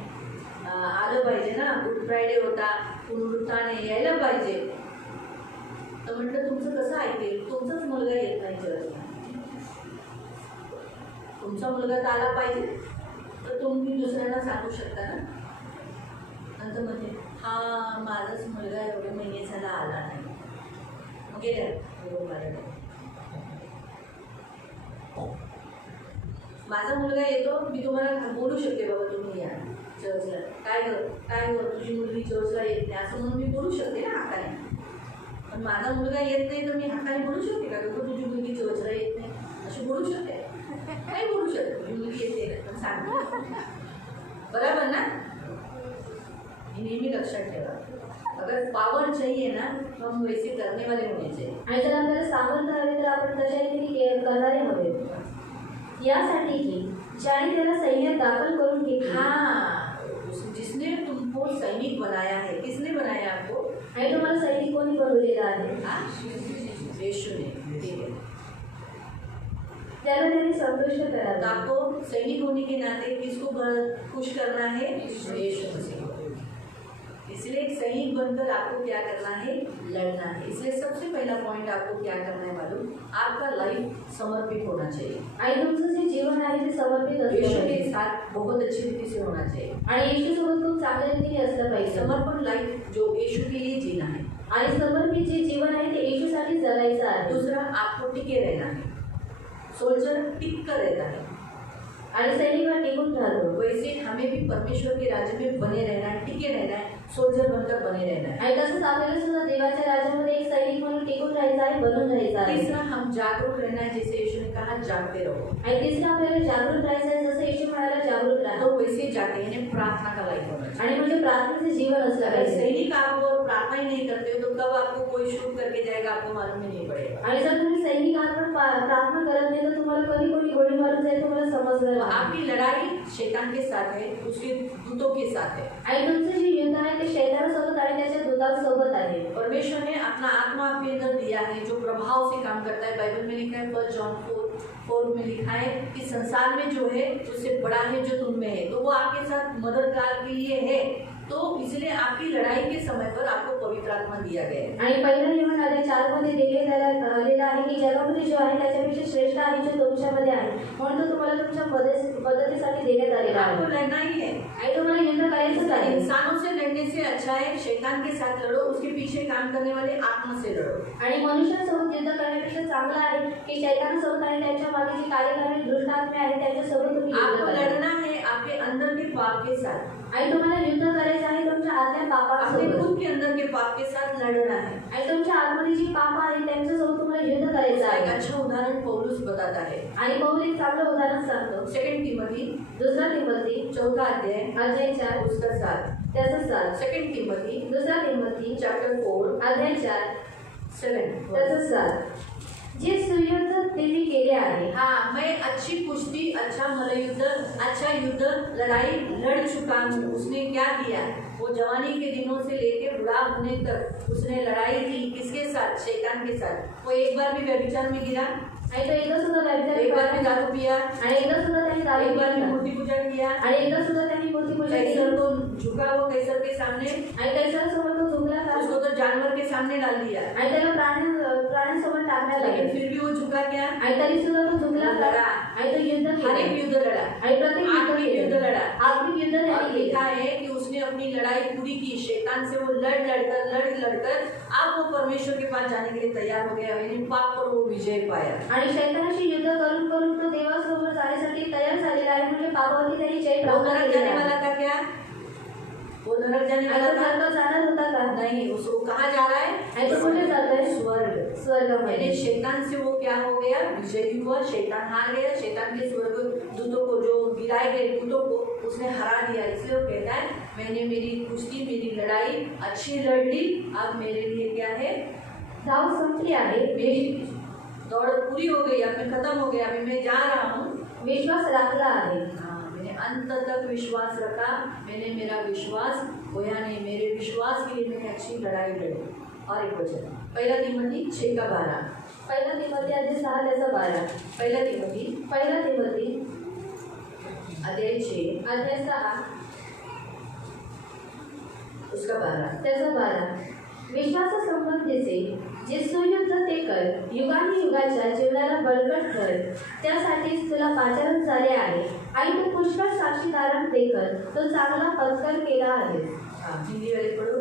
आलं पाहिजे ना, गुड फ्रायडे होता, पुनरुत्थान यायला पाहिजे. तर म्हटलं तुमचं कसं ऐकेल, तुमचाच मुलगा येत नाही चर्चला. तुमचा मुलगा तर आला पाहिजे, तर तुम्ही दुसऱ्यांना सांगू शकता ना. नंतर म्हणजे हा माझाच मुलगा एवढे महिने झाला आला नाही. मग गेल्या माझा मुलगा येतो, मी तुम्हाला बोलू शकते बाबा तुम्ही या चर्चला. काय तुझी मुलगी चर्चला येत नाही असं म्हणून मी बोलू शकते ना हाताने. पण माझा मुलगा येत नाही तर मी हाताने बोलू शकते का तुझी मुलगी चर्चला येत नाही अशी बोलू शकते? नाही बोलू शकते. तुझी मुलगी येते पण सांग, बराबर ना. हे नेहमी लक्षात ठेवा. अगर पावर चाहिए ना तो हम वैसे करने वाले होने चाहिए. आणि जर आपल्याला सामर्थ्य हवे तर आपण तशा रीतीने करणारे हवे. यासाठी की ज्याने त्याला सैन्यात दाखल करून घेतले. हाँ, जिसने तुमको सैनिक बनाया है. किसने बनाया आपको? आणि तुम्हाला सैनिक कोणी बनवलेला आहे? हाँ, यीशु ने. ठीक है. त्याला त्यांनी संतुष्ट तो करावे. आपको सैनिक होने के नाते किसको खुश करना है? यीशु मसीह को. इसलिए एक सैनिक बनकर आपको क्या करना है? लड़ना है. इसलिए सबसे पहला पॉइंट आपको क्या करना है मालूम? आपका लाइफ समर्पित होना चाहिए. आणि तुमचं जे जीवन आहे ते समर्पित असलं यीशु के पाहिजे. साथ बहुत अच्छी रीति से होना चाहिए. आणि येशूसोबत खूप चांगल्या रीतीने असलं पाहिजे. समर्पण लाइफ जो यीशु के लिए जीना है. आणि समर्पित जे जीवन आहे ते येशूसाठी जगायचं आहे. दूसरा, आपको टिके रहना है. सोल्जर टिक कर रहता है. आणि सैनिक हा टिकून राहतो. वैसे हमें भी परमेश्वर के राज्य में बने रहना है, टिके रहना है, सोल्जर बनकर बने रहना है. आणि तसंच आपल्याला सुद्धा देवाच्या राज्यामध्ये एक सैनिक म्हणून टिकून राहायचं आहे, बनून राहायचं आहे. तीसरा, हम जागरूक रहना है. जैसे यीशु ने कहा जागते रहो. आणि तिसरं आपल्याला जागरूक राहायचं आहे, जसं येशू म्हणाला जागरूक राहा. तो वैसे जाते हैं प्रार्थना का लाइफ होना चाहिए. आणि म्हणजे प्रार्थनेचं जीवन असलं अगर पाहिजे. सैनिक आपको प्रार्थना ही नहीं करते हो तो कब आपको कोई शूट करके जाएगा आपको मालूम ही नहीं पड़ेगा. आणि जर तुम्ही सैनिक आहात पण प्रार्थना करत नाही तर तुम्हाला कधी कोणी गोळी मारून जाईल तुम्हाला समजलं तो नाही. आपकी लड़ाई शैतान के साथ है, उसके दूतों के साथ है. आणि तुमचं जे युद्ध आहे ते शैतानासोबत आणि त्याच्या दूतांसोबत आहे. परमेश्वर ने अपना आत्मा आपके अंदर दिया है जो प्रभाव से काम करता है. बाइबल में लिखा है 1 जॉन 4 में लिखा है कि संसार में जो है उससे बड़ा है जो तुम में है. तो वो आपके साथ मददगार के लिए है. तो इसलिए आपकी लड़ाई के समय पर आपको पवित्र आत्मा दिया गया है. आणि पहिला नियम अध्याय 4 मध्ये देखील लिहिलेला आहे की जगामध्ये जो आहे त्याच्यापेक्षा श्रेष्ठ आहे जो तुमच्यामध्ये आहे म्हणून तो तुम्हाला तुमच्या मदतीसाठी देण्यात आलेला आपको आहे. लड़ना ही है. आणि तुम्हाला युद्ध करायचंच आहे. इंसानों से लड़ने से अच्छा है शैतान के साथ लड़ो, उसके पीछे काम करने वाले आत्मा से लड़ो. आणि मनुष्यासोबत युद्ध करण्यापेक्षा चांगलं आहे की शैतानासोबत आणि त्यांच्या मागे जे कार्य करणारे दुष्ट आत्मे आहेत त्यांच्यासोबत तुम्ही युद्ध आपको करा. लड़ना है आपके अंदर के पाप के साथ. आणि तुम्हाला युद्ध करायचं आहे तुमच्या आतल्या अपने पापांसोबत. खुद के अंदर के पाप के साथ लड़ना है. आणि तुमच्या आतमध्ये जी पाप आहे त्यांच्यासोबत तुम्हाला युद्ध करायचं इसका एक आहे. अच्छा उदाहरण पौलुस बताता है. आणि पौल एक चांगलं उदाहरण सांगतो. 2 तिमोथी दुसरा तिमोथी 4 अध्याय अध्याय 4 उसका 7. त्याचा 7. 2 तिमोथी दुसरा तिमोथी चैप्टर 4 अध्याय 4 7. त्याचा 7. जे सुयुद्ध त्यांनी केले आहे. हाँ, मैं अच्छी कुश्ती, अच्छा मल्लयुद्ध, अच्छा युद्ध लड़ाई लड़ चुका हूँ. उसने क्या किया? वो जवानी के दिनों से लेकर बुढ़ा होने तक उसने लड़ाई की. किसके साथ? शैतान के साथ. वो एक बार भी व्यभिचार में गिरा, आणि तो एकदा सुद्धा व्यभिचार एक बार भी केला. दारू पिया, आणि एकदा सुद्धा त्यांनी दारू एक बार भी पिला. मूर्ति पूजा किया. आणि एकदा सुद्धा त्यांनी मूर्ती पूजा केली. कैसर को झुका वो कैसर के सामने, आणि कैसरासमोर तो झुकला का? उसको तो जानवर के सामने डाल दिया. आणि त्याला प्राण्यांसमोर टाकण्यात लेकिन आले. फिर भी वो झुका क्या? आणि तरी सुद्धा तो झुकला का? लढा. आणि तो युद्ध हर केला. एक युद्ध लड़ा. आणि प्रत्येक युद्ध आत्मिक युद्ध केलं. लड़ा. आत्मिक युद्ध और त्यांनी लिखा केलं. है कि उसने अपनी लड़ाई पूरी की. शैतान से वो लड़कर अब वो परमेश्वर के पास जाने के लिए तैयार हो गया. यानी पाप पर वो विजय पाया. आणि शैतानाशी युद्ध करून करून तो देवासमोर जाण्यासाठी तयार झालेला आहे. म्हणजे पापावरती त्यांनी जय वो प्राप्त नरक केलेला जाने आहे. वाला था क्या? वो नरक जाने आणि वाला तो था? नरकात जाणार होता का? नहीं. उसको कहाँ जा रहा है? आणि तो कुठे जातोय? स्वर्ग. स्वर्गामध्ये. यानी शैतान से वो क्या हो गया? विजयी हुआ. शैतान हार गया. शैतान के स्वर्ग दूतों को जो गिराए गए दूतों को उसने हरा दिया. इसलिए वो कहता है मैंने मेरी कुश्ती मेरी लड़ाई अच्छी लड़ ली. अब मेरे लिए क्या है? धाव संपली आहे. मेरी दौड़ पूरी हो गई. अब मैं खत्म हो गया. अभी मैं जा रहा हूँ. विश्वास राखला आहे. हाँ, मैंने अंत तक विश्वास रखा. मैंने मेरा विश्वास खोया नहीं. मेरे विश्वास के लिए मैंने अच्छी लड़ाई लड़ी. और एक वचन 1 तिमोथी 6:12. पहिला तिमोथी अध्याय 6 त्याचा 12. 1 तिमोथी पहिला तिमोथी अध्याय 6 अध्याय 6 उसका 12. त्याचा 12. विश्वासासंबंधीचे जे सुयुद्ध ते कर, युगाच्या जीवनाला बळकट कर, त्यासाठीच तुला पाचारण झाले आहे. आणि तू पुष्कळ साक्षीदारण ते कर, तो चांगला पत्कर केला आहे. हिंदी वाले पढ़ो।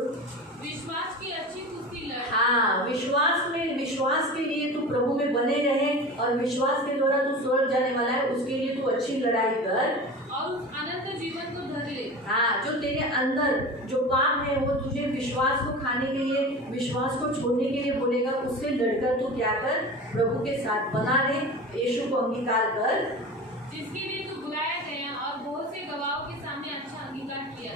विश्वास की अच्छी कुश्ती लड़। हाँ, विश्वास के लिए तू प्रभु में बने रहे और विश्वास के द्वारा तू स्वर्ग जाने वाला है, उसके लिए तू अच्छी लड़ाई कर और उस अनंत जीवन को धर ले। हाँ, जो तेरे अंदर जो पाप है वो तुझे विश्वास को खाने के लिए, विश्वास को छोड़ने के लिए बोलेगा, उससे लड़कर तू क्या कर, प्रभु के साथ बना रहे, यीशु को अंगीकार कर, जिसके लिए तू बुलाया गया और बहुत से गवाहों के सामने अच्छा अंगीकार किया।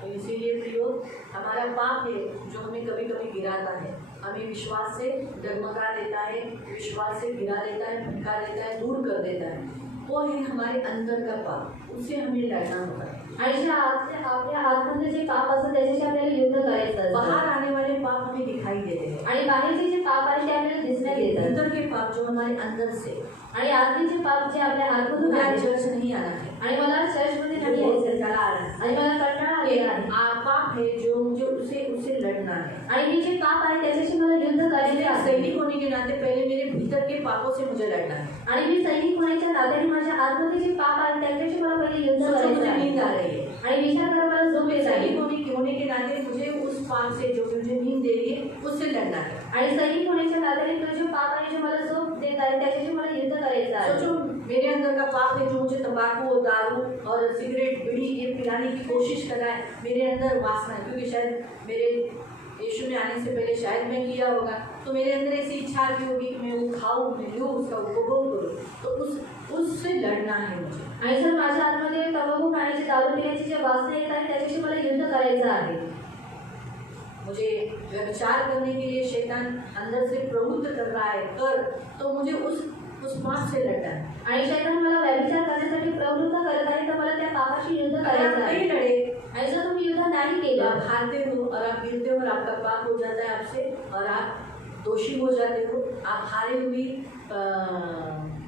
तो इसीलिए प्रियो, हमारा पाप है जो हमें कभी कभी गिराता है, हमें विश्वास से डगमगा देता है, विश्वास से गिरा देता है, भटका देता है, दूर कर देता है, वो है हमारे अंदर का पाप, उससे हमें लड़ना होता है। आणि जे आपल्या आतमध्ये जे पाप असतं त्याच्याशी आपल्याला युद्ध करायचं असतं. बाहर आने वाले पाप हमें दिखाई देते हैं, आणि बाहेरचे जे पाप आहेत ते आपल्याला दिसण्यात येतात. अंदर के पाप जो हमारे अंदर से, आणि आतले जे पाप जे आपल्या आतमधून मुझे आहेत, चर्च नहीं आना है, आणि मला चर्चमध्ये नाही बहुत यायचं, कंटाळा आ रहा है, आणि मला कंटाळा आलेला आहे. पाप है जो मुझे उससे लड़ना है। आणि हे जे पाप आहे त्याच्याशी मला युद्ध करायचे इसलिए आहे. सैनिक होने के नाते पहले मेरे भीतर के पापों से मुझे लड़ना है। आणि मी सैनिक होण्याच्या नात्याने माझ्या आतमध्ये जे पाप आहेत त्याच्याशी मला पहिले युद्ध सोचो करायचं मुझे आहे. नींद आ रही है, आणि विचार करा मला झोप येत आहे. सैनिक होने के नाते मुझे उस पाप से जो मुझे नींद दे रही है उससे लड़ना है। आणि सैनिक होण्याच्या नात्याने तो जो पाप आहे जो मला झोप देत आहे त्याच्याशी मला युद्ध करायचं आहे. सोचो मेरे अंदर का पाप है जो मुझे तंबाकू और दारू और सिगरेट बीड़ी ये पिलाने की कोशिश कर रहा है, मेरे अंदर वासना है, क्योंकि शायद मेरे यीशु में आने से पहले शायद मैं किया होगा, तो मेरे अंदर ऐसी इच्छा आती होगी कि मैं वो खाऊं, मैं लूँ, उसका उपभोग करूँ, तो उससे लड़ना है मुझे। आणि जर माझ्या आतमध्ये तंबाखू खाण्याची दारू पिण्याची जे वासना येत आहे त्याच्याशी मला युद्ध करायचं आहे. मुझे व्यभिचार करने के लिए शैतान अंदर से प्रवृत्त कर रहा है कर, तो मुझे उस पाप से लड़ना है। आणि शैतान मला व्यभिचार करण्यासाठी प्रवृत्त करत आहे तर मला त्या पापाशी युद्ध अगर आप करायचं नहीं आहे. लड़े, आणि जर तुम्ही युद्ध नाही तो केलं आप हारते हो और आप गिरते हो और आपका पाप हो जाता है आपसे और आप दोषी हो जाते हो, आप हारे हुई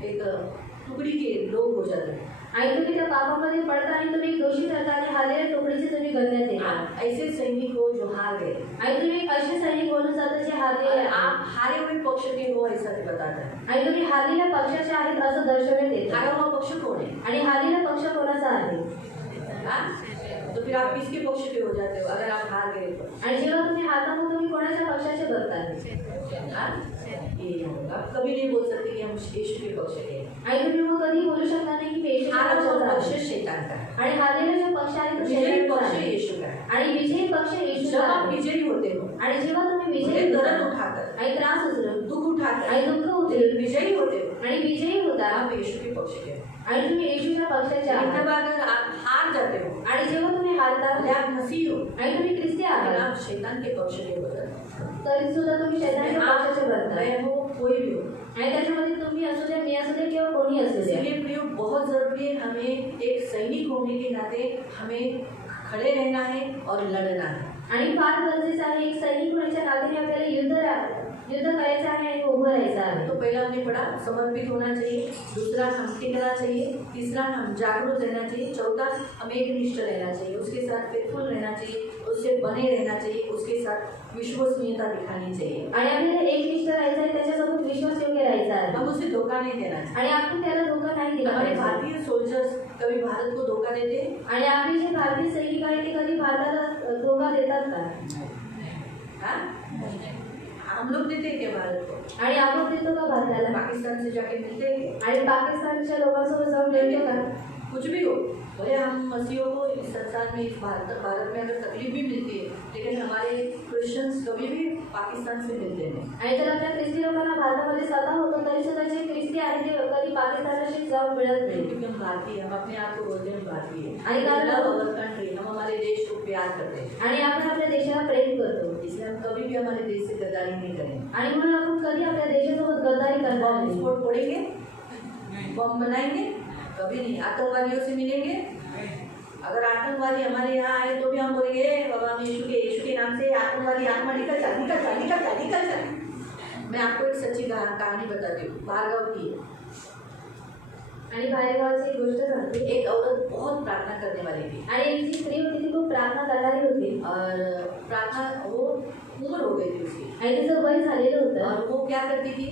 एक टुकड़ी के लोग हो जाते हैं। आणि तुम्ही त्या पापामध्ये पडता आणि तुम्ही दोषी ठरता आणि हारलेल्या टोकरीचे तुम्ही गणण्यात येता. आप ऐसे सैनिक हो जो हार गए आणि तुम्ही एक असे सैनिक बनून जाता जे हारलेले और आहेत. आप हारे हुए पक्ष के हो ऐसा नहीं बताता है। आणि तुम्ही हारलेल्या पक्षाचे आहेत असं दर्शवण्यात येतं. हारा हुआ पक्ष कौन है? आणि हारलेला पक्ष कोणाचा आहे. हाँ? तो फिर आप किसके पक्ष के हो जाते हो अगर आप हार गए तो? आणि जेव्हा तुम्ही हारता मग तुम्ही कोणाच्या पक्षाचे बनता. हाँ? ये होगा, कभी नहीं बोल सकते कि हम यीशु के पक्ष के हैं। आणि तुम्ही मग कधी बोलू शकता नाही की मी येशूच्या हारा हुआ पक्षाचा पक्ष आहे. शैतान का है, आणि हारलेला जो पक्ष आहे तो विजयी शैतानचा पक्ष आहे. यीशु का है। आणि विजयी पक्ष जब येशूचा आप आहे. विजयी होते हो, आणि जेव्हा तुम्ही मुझे विजयी दर्द होता उठाकर, आणि त्रास उचलून दुख उठाकर, आणि दुःख उचलून विजयी होते हो, आणि विजयी होता आप यीशु के पक्ष के हैं। आणि तुम्ही येशूच्या पक्षाचे लेकिन आहात. जब अगर आप हार जाते हो, आणि जेव्हा तुम्ही हारता भले आप मसीह हो, आणि तुम्ही ख्रिस्ती फिर आहात आप शैतान के पक्ष के हो जाते हो। तरी सुद्धा तुम्ही शैतानाच्या आप पक्षाचे बनता. मैं हो कोई भी हो, आणि त्याच्यामध्ये तुम्ही असू द्या मी असू द्या किंवा कोणी असू द्या. इसलिए प्रियो बहुत जरूरी है, हमें एक सैनिक होने के नाते हमें खड़े रहना है और लड़ना है। आणि फार गरजेचं आहे एक सैनिक होण्याच्या नात्याने आपल्याला युद्ध करायचं आहे आणि उभं राहायचं आहे. तो पहला हमने पढ़ा समर्पित होना चाहिए, दूसरा हम टिकना चाहिए, तीसरा हम जागरूक रहना चाहिए, चौथा हम एकनिष्ठ रहना चाहिए, उसके साथ फेथफुल रहना चाहिए, उससे बने रहना चाहिए, उसके साथ विश्वसनीयता दिखानी चाहिए। आणि आपल्याला एकनिष्ठ राहायचं आहे त्याच्यासोबत विश्वासयोग्य राहायचं आहे. हम उसे धोखा नहीं देना चाहिए। आणि आपण त्याला धोका नाही दिला हमारे पाहिजे. भारतीय सोल्जर्स कभी भारत को धोखा देते हैं? आणि आपले जे भारतीय सैनिक आहेत ते कधी भारताला धोका देतात का. हाँ? हम लोग देते हैं क्या भारत को? आणि आपण देतो का भारताला. पाकिस्तान से जाके मिलते हैं क्या? आणि पाकिस्तानच्या लोकांसोबत जाऊन मिळतो का. कुछ भी हो, भले हम मसीहों को इस संसार में इस भारत में अगर तकलीफ भी मिलती है, लेकिन हमारे क्रिश्चियंस कभी भी पाकिस्तान से मिलते नहीं। आणि जर आपल्या ख्रिस्ती लोकांना भारतामध्ये सता होतो तरी सुद्धा जे ख्रिस्ती आहेत ते कधी पाकिस्तानाशी जाऊन मिळत नाही. क्योंकि हम भारतीय, हम अपने आप को बोलते हैं हम भारतीय हैं। आणि कारण- लव अवर कंट्री, हम हमारे देश को प्यार करते हैं, आणि आपण आपल्या देशाला प्रेम करतो. इसलिए हम कभी भी हमारे देश से गद्दारी नहीं करेंगे। आणि म्हणून आपण कधी आपल्या देशासोबत गद्दारी करणार बम नाही. विस्फोट फोड़ेंगे, बम बनाएंगे, कभी नहीं। आतंकवादियों से मिलेंगे, अगर आतंकवादी हमारे यहाँ आए तो भी हम बोलेंगे बाबा हम यीशु के नाम से आतंकवादी आत्मा निकल जा निकल जा निकल जा निकल जा। मैं आपको एक सच्ची कहानी बताती हूँ, भार्गव की। आणि बाहेरगावची एक गोष्ट सांगते. एक औरत बहुत प्रार्थना करने वाली थी, आणि एक जी स्त्री होती ती खूप प्रार्थना करणारी होती. और प्रार्थना वो उम्र हो गई थी उसकी, आणि तिचं वय झालेलं होतं. और वो क्या करती थी,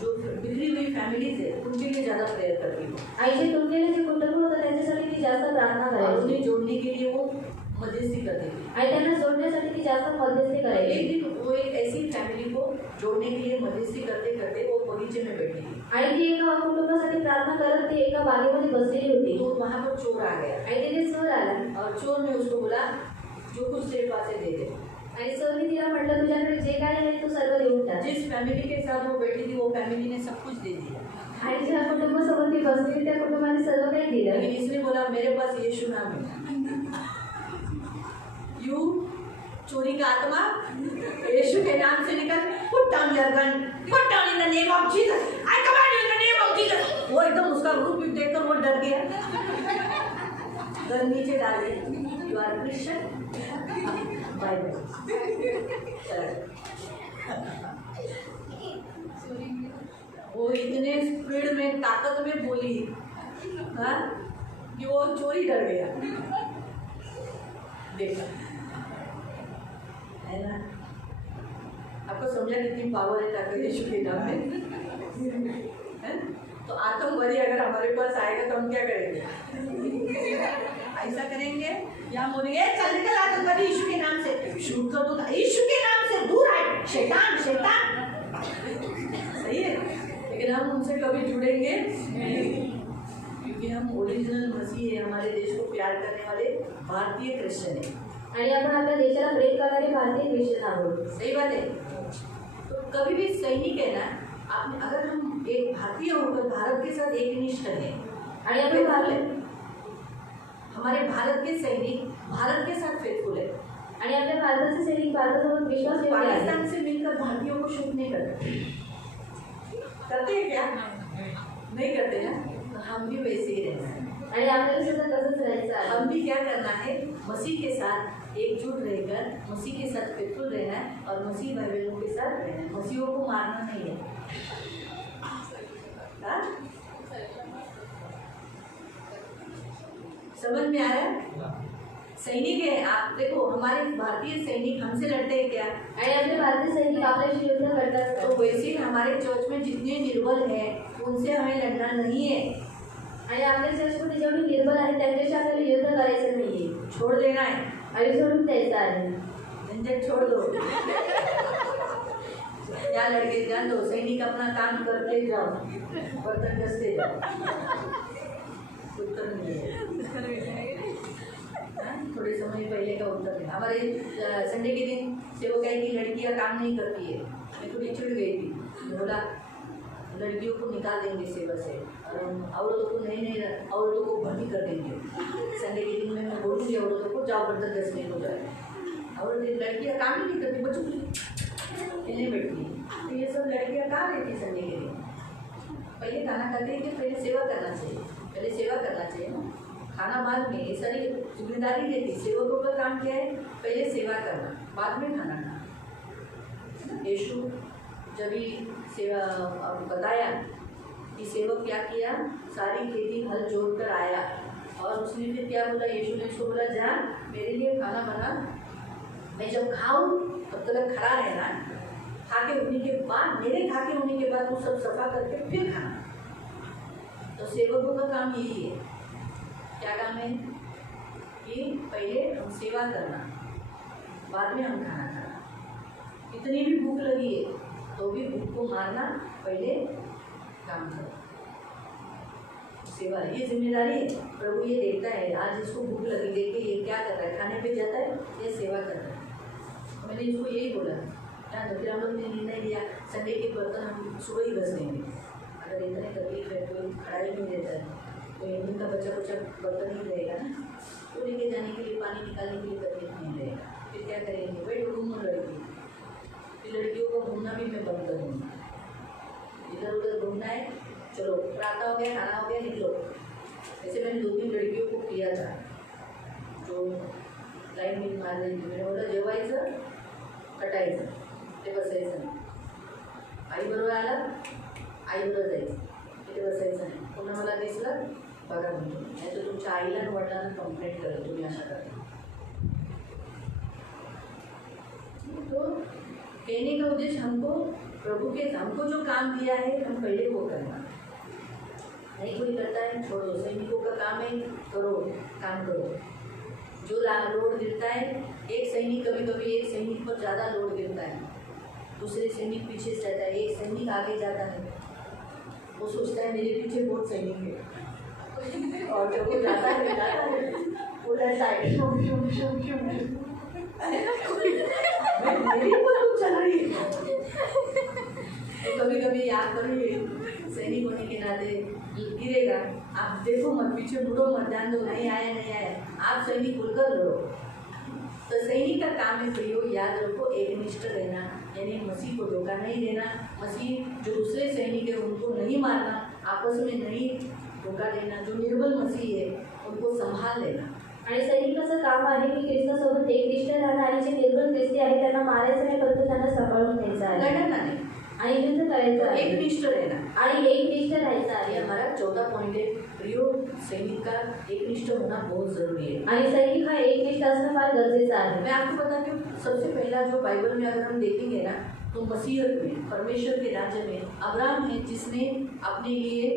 जो बिगड़ी हुई फैमिलीज है उनके लिए ज़्यादा प्रेयर करती थी, आणि जे तुटलेले जे कुटुंब होतं त्याच्यासाठी ती जास्त प्रार्थना और करायची उन्हें जोड़ने के लिए वो मध्यस्थी करती थी. आणि त्यांना जोडण्यासाठी ती जास्त मध्यस्थी एक करायची. दिन वो एक ऐसी फैमिली को जोड़ने के लिए मध्यस्थी करते करते वो बगीचे में बैठी थी, आणि ती एका कुटुंबासाठी प्रार्थना करत ती एका बागेमध्ये बसलेली होती. तो वहाँ पर चोर आ गया आणि तिथे चोर आला और चोर ने उसको बोला जो कुछ तेरे पास है दे दे. आणि चोरने तिला म्हटलं तुझ्याकडे जे काय आहे तू सर्व देऊन टाक. जिस फैमिली के साथ वो बैठी थी वो फैमिली ने सब कुछ दे दिया, आणि ज्या कुटुंबासोबत ती बसलेली त्या कुटुंबाने सर्व काही दिलं. लेकिन इसने बोला मेरे पास यीशु नाम है. यू चोरी का आत्मा यीशु के नाम से निकल, put down your gun, put down in the name of Jesus, I command you in the name of Jesus. वो एकदम उसका रूप देखकर वो डर गया, गन नीचे डाल दी. You are Christian, bye bye. वो इतने स्पीड में ताकत में बोली, हाँ, कि वो चोरी डर गया. देखा है ना, आपको समझा कितनी पावर है ताकत यीशु के नाम में, है? तो आतंकवादी अगर हमारे पास आएगा तो हम क्या करेंगे? ऐसा करेंगे या हम बोलेंगे चल निकल आतंकवादी यीशु के नाम से, शूट कर दूंगा यीशु के नाम से, दूर हट शैतान शैतान. सही है, लेकिन हम उनसे कभी जुड़ेंगे नहीं, क्योंकि हम ओरिजिनल मसीह है, हमारे देश को प्यार करने वाले भारतीय क्रिश्चियन है. आणि आपण आपल्या देशाला प्रेम करणारे भारतीय ख्रिश्चन आहोत. सही बात है. तो कभी भी सैनिक है ना, आपने अगर हम एक भारतीय होकर भारत के साथ एकनिष्ठ है, आणि आपण भारत हमारे भारत के सैनिक भारत के साथ फेथफुल है, आणि आपल्या भारताचे सैनिक भारतासोबत विश्वास ठेवले आहेत. पाकिस्तान से मिलकर भारतीयों को शूट नहीं करते. करते हैं क्या? नहीं करते ना. तो हम भी वैसे ही रहना है. आणि आपल्याला सुद्धा तसंच राहायचं आहे. हम भी क्या करना है, मसीह के साथ एकजुट रहकर मसीह के साथ फेथफुल रहना है और मसीह भाई बहनों के साथ रहना है. मसीहों को मारना नहीं है. हाँ? समझ में आ रहा है? सैनिक है आप, देखो हमारे भारतीय सैनिक हमसे लड़ते हैं क्या? आणि आपले भारतीय सैनिक आपल्याशी युद्ध करतात. तो वैसे ही हमारे चर्च में जितने निर्बल हैं उनसे हमें लड़ना नहीं है. आणि आपल्या चर्चमध्ये जेवढे निर्बल आहेत त्यांच्याशी आपल्याला युद्ध करायचं नाहीये. छोड़ देना है, आणि सोडून द्यायचं आहे. झंझट छोड़ दो. क्या लड़के जान दो, सैनिक अपना काम करते जाओ, बर्तन घसते जाओ. उत्तर नहीं है. हाँ, थोड़े समय पहले का उत्तर है. हमारे संडे के दिन सेवकाई की लड़कियां काम नहीं करती है, मैं थोड़ी चिढ़ गई थी. बोला लड़कियों को निकाल देंगे सेवा से और हम औरतों को नहीं औरतों को भर्ती कर देंगे. संडे के दिन में मैं बोलूँगी औरतों को जाओ बर्तन घसने को जाए. और लड़कियाँ काम ही नहीं करती, बच्चों को खेलने बैठती. तो ये सब लड़कियाँ कहाँ रहती संडे के दिन? पहले खाना खाते हैं कि पहले सेवा करना चाहिए, पहले सेवा करना चाहिए ना, खाना बाद में. ये सारी जिम्मेदारी देती. सेवकों का काम क्या है? पहले सेवा करना, बाद में खाना खाना. यीशु जब ही सेवा बताया कि सेवक क्या किया, सारी खेती हल जोत कर आया और उसने फिर क्या बोला, यीशु ने उसको बोला जा मेरे लिए खाना बना, मैं जब खाऊं तब तक खड़ा रहना, खा के उठने के बाद मेरे खा के होने के बाद वो सब सफा करके फिर खाना. तो सेवकों का काम यही है. क्या काम है? कि पहले हम सेवा करना, बाद में हम खाना खाना. इतनी भी भूख लगी है तो भी भूख को मारना, पहले काम करो. सेवा ये जिम्मेदारी है. प्रभु ये देखता है आज इसको भूख लगी, देख के ये क्या कर रहा है, खाने पे जाता है या सेवा कर रहा है. मैंने इसको यही बोला. तो फिर हम लोग ने निर्णय लिया संडे के बर्तन हम सुबह ही घस देंगे. अगर इतने तकलीफ है तो खड़ा ही नहीं रहता है, तो एक का बच्चा बर्तन ही रहेगा ना, तो लेके जाने के लिए पानी निकालने के लिए तकलीफ नहीं रहेगा. फिर क्या करेंगे, वेट रूम में लड़की, फिर लड़कियों को घूमना भी मैं बंद करूँगी. इधर उधर घूमना है, चलो प्रातः हो गया, खाना हो गया, निकलो. ऐसे मैंने 2-3 लड़कियों को किया था जो लाईन मी मार रही थी. मैंने बोला जेवायचं कटायचं ते बसायचं नाही. आईबरोबर आला आईबरोबर जायचं, तिथे बसायचं नाही. पुन्हा मला दिसलं बघा म्हणतो, नाही तर तुमच्या आईला आणि वडिलांना कंप्लेंट करेल तुम्ही अशा करता. कहने का उद्देश्य हमको हमको जो काम दिया है हम पहले वो करना। नहीं कोई करता है छोड़ो, सैनिकों का काम है, करो, काम करो। जो लोड गिरता है, एक सैनिक कभी एक सैनिक पर ज़्यादा लोड गिरता है, दूसरे सैनिक पीछे से रहता है, एक सैनिक आगे जाता है, वो सोचता है मेरे पीछे बहुत सैनिक है, और जब वो जाता है वो रहता है मेरी ऊपर कुछ चल रही है। तो कभी याद करो सैनिक होने के नाते गिरेगा, आप देखो मत, पीछे मुड़ो मत, ध्यान दो, नहीं आया, आप सैनिक बोलकर लड़ो। तो सैनिक का काम है प्रियो, याद रखो, एकनिष्ठ रहना, यानी मसीह को धोखा नहीं देना, मसीह जो दूसरे सैनिक है उनको नहीं मारना, आपस में नहीं धोखा देना, जो निर्बल मसीह है उनको संभाल लेना। आणि सैनिकाचं काम आहे की ख्रिस्तासोबत एकनिष्ठ राहणं आणि जे निर्बल ख्रिस्ती आहे त्यांना मारायचं नाही, परंतु त्यांना सांभाळून घ्यायचं आहे लड़ना नहीं आणि युद्ध करायचं आहे एकनिष्ठ रहना। आणि एकनिष्ठ राहायचं आहे। ये हमारा 14 पॉइंट है, प्रियो सैनिक का एकनिष्ठ होना बहुत जरूरी है। आणि सैनिक हा एकनिष्ठ असणं फार गरजेचं आहे। मैं आपको बताती हूँ, सबसे पहला जो बाइबल में अगर हम देखेंगे ना, तो मसीहत में, परमेश्वर के राज्य में अब्राहम है जिसने अपने लिए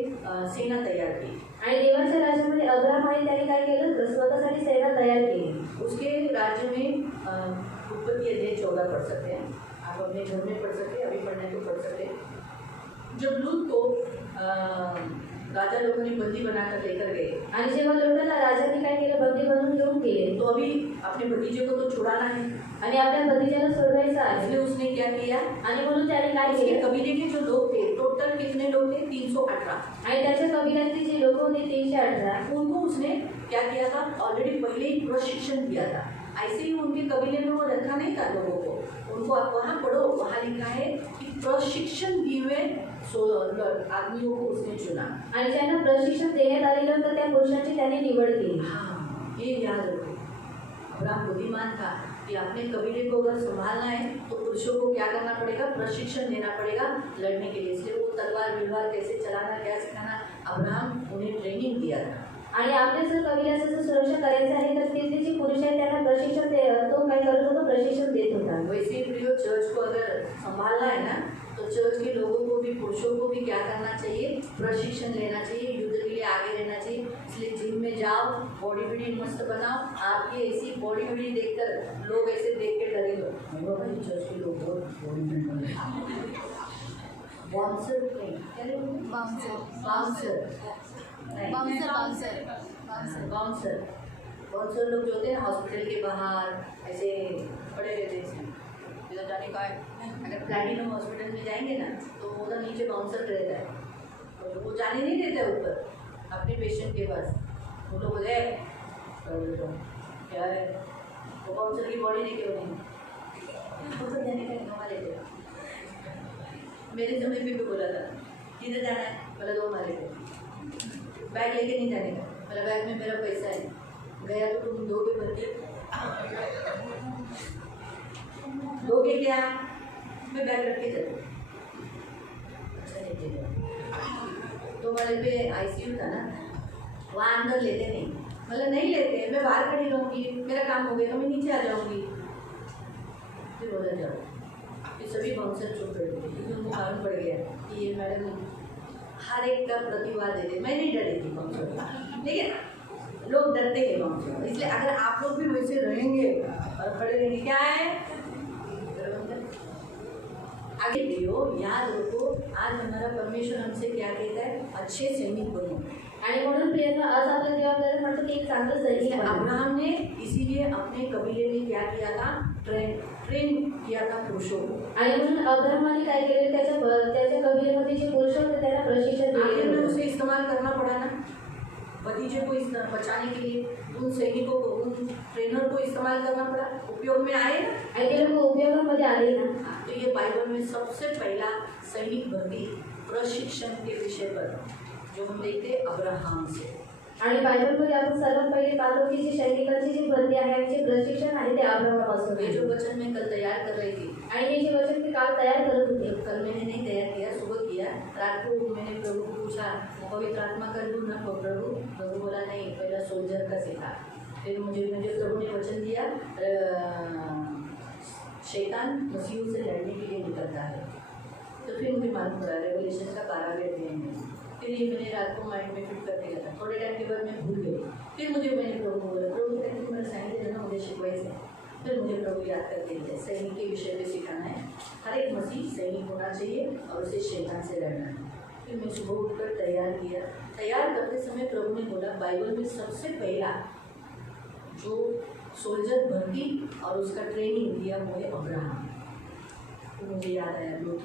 सेना तैयार की। आणि देवाच्या राज्यामध्ये अब्राहम आहे, त्याने काय केलं, स्वतःसाठी सेना तयार केली। उसके राज्य में उत्पत्ति अध्याय 14 पढ़ सकते हैं, आप अपने घर में पढ़ सकते हैं, अभी पढ़ने को पढ़ सकते हैं। जब लूत को राजा लोगों ने बंदी बनाकर लेकर गए, आणि जेव्हा लोटाला राजाने काय केलं, बंदी बनवून घेऊन गेले, तो अभी अपने भतीजे को तो छुड़ाना है, आणि आपल्या भतीजाला सोडवायचं आहे। इसलिए उसने क्या किया, आणि म्हणून त्याने काय उसके केलं, कबीले के जो लोग थे, टोटल कितने लोग थे, 318, आणि त्याच्या कबिलातली जी लोक होती 318, उनको उसने क्या किया था, ऑलरेडी पहले ही प्रशिक्षण दिया था। ऐसे ही उनके कबीले में वो रखा नहीं था लोगों को, उनको आप वहाँ पढ़ो, वहाँ लिखा है कि प्रशिक्षण दिए हुए आदमियों को उसने चुना। आणि ज्यांना प्रशिक्षण देण्यात आलेलं होतं त्या पुरुषांची त्याने निवड केली। हाँ, ये याद रखो, अब्राहम बुद्धिमान था कि अपने कबीले को अगर संभालना है तो पुरुषों को क्या करना पड़ेगा, प्रशिक्षण देना पड़ेगा लड़ने के लिए। इसलिए वो तलवार विलवार कैसे चलाना, क्या सिखाना, अब्राहम उन्हें ट्रेनिंग दिया था। आणि आपल्या जर कबिलाचं जर सुरक्षा करायचं आहे तर तिथले जे पुरुष आहेत त्यांना प्रशिक्षण तो काय करत होता, प्रशिक्षण देत होता। वैसे ही प्रियो चर्च को अगर संभालना है ना, तो चर्च के लोगों को भी, पुरुषों को भी क्या करना चाहिए, प्रशिक्षण लेना चाहिए, युद्ध के लिए आगे रहना चाहिए। इसलिए जिम में जाओ, बॉडी बिल्डिंग मस्त बनाओ, आपकी ऐसी बॉडी बिल्डिंग देखकर लोग ऐसे देख के डरे लो, चर्च के लोग बहुत बॉडी बिल्डिंग, बाउंसर नहीं, क्या रे बाउंसर लोग जो होते हैं हॉस्पिटल के बाहर ऐसे पड़े रहते हैं, इधर जाने का है, अगर प्लैटिनम हॉस्पिटल में जाएंगे ना तो उधर नीचे बाउंसर रहता है, और वो जाने नहीं देता है ऊपर अपने पेशेंट के पास। वो लोग बोले क्या है, वो बाउंसर की बॉडी लेके उन्हें ऊपर जाने का नोमा लेते हैं। मेरे समय पे भी बोला था किधर जाना है, बोला 2 माले को, बैग लेके नहीं जाने का, बोला बैग में मेरा पैसा है, गया तो तुम दोगे बच्चे, दोगे क्या, मैं बैग रख के चलूँ, अच्छा लेके जाओ। तो वाले पे ICU था ना, वहाँ अंदर लेते नहीं, मतलब नहीं लेते, मैं बाहर खड़ी रहूँगी, मेरा काम हो गया तो मैं नीचे आ जाऊँगी, फिर बोला जाओ। ये सभी बाउंसर चुप रहे थे क्योंकि उनको मालूम पड़ गया कि ये मैडम हर एक का प्रतिवाद देते। मैं नहीं डरी थी बाउंसर, ठीक है, लोग डरते हैं बाउंसर, इसलिए अगर आप लोग भी वैसे रहेंगे और खड़े रहेंगे, क्या है आगे दियो, याद रखो, आज हमारा परमेश्वर हमसे क्या कहता है, अच्छे सैनिक बनो। आणि म्हणून प्रियांका आज आपल्या देव आपल्याला म्हणतो की एक चांगलं सैनिक बना। अब्राहम ने इसीलिए अपने कबीले में क्या किया था, ट्रेन किया था पुरुषों को। आणि म्हणून अब्राहमाने काय केले, त्याच्या कबिलेमध्ये जे पुरुष होते त्यांना प्रशिक्षण आखिर में दिले। उसे इस्तेमाल करना पड़ा ना, भतीजे को बचाने के लिए उन सैनिकों को, उन ट्रेनर को इस्तेमाल करना पड़ा, उपयोग में आए ना, आणि ते लोक उपयोगामध्ये आले ना। तो ये बाइबल में सबसे पहला सैनिक भर्ती प्रशिक्षण के विषय पर जो हम देखते हैं अब्राहम से। आणि बायबलमध्ये आपण सर्वात पहिले पाहतो की जे सैनिकांची जी भरती आहे, जे प्रशिक्षण आहे ते अब्राहमापासून ये आहे। जो वचन मैं कल तैयार कर रही थी, आणि हे जे वचन मी काल तयार करत होते, कल मैंने नहीं तैयार किया, सुबह किया, रात को मैंने प्रभु को पूछा पवित्र आत्मा कर दूँ ना प्रभु बोला नहीं, पहला सोल्जर का सीखा। फिर मुझे प्रभु ने वचन दिया शैतान मसीहों से लड़ने के लिए निकलता है। तो फिर मुझे मालूम पड़ा रेवलेशन का 12वें अध्याय में। फिर ये मैंने रात को माइंड में फिट करके गया था, थोड़े टाइम के बाद मैं भूल गई। फिर मैंने प्रभु को बोला, प्रभु थैंक यू, मेरा साइन देना मुझे शिकवाई से। फिर मुझे प्रभु याद करके दिया सैनिक के विषय में सिखाना है। हर एक मसीह सैनिक होना चाहिए और उसे शैतान से लड़ना है। फिर मैं सुबह उठकर तैयार किया। तैयार करते समय प्रभु ने बोला, बाइबल में सबसे पहला जो सोल्जर भर्ती और उसका ट्रेनिंग दिया वो है अब्राहम। तो मुझे याद आया लूत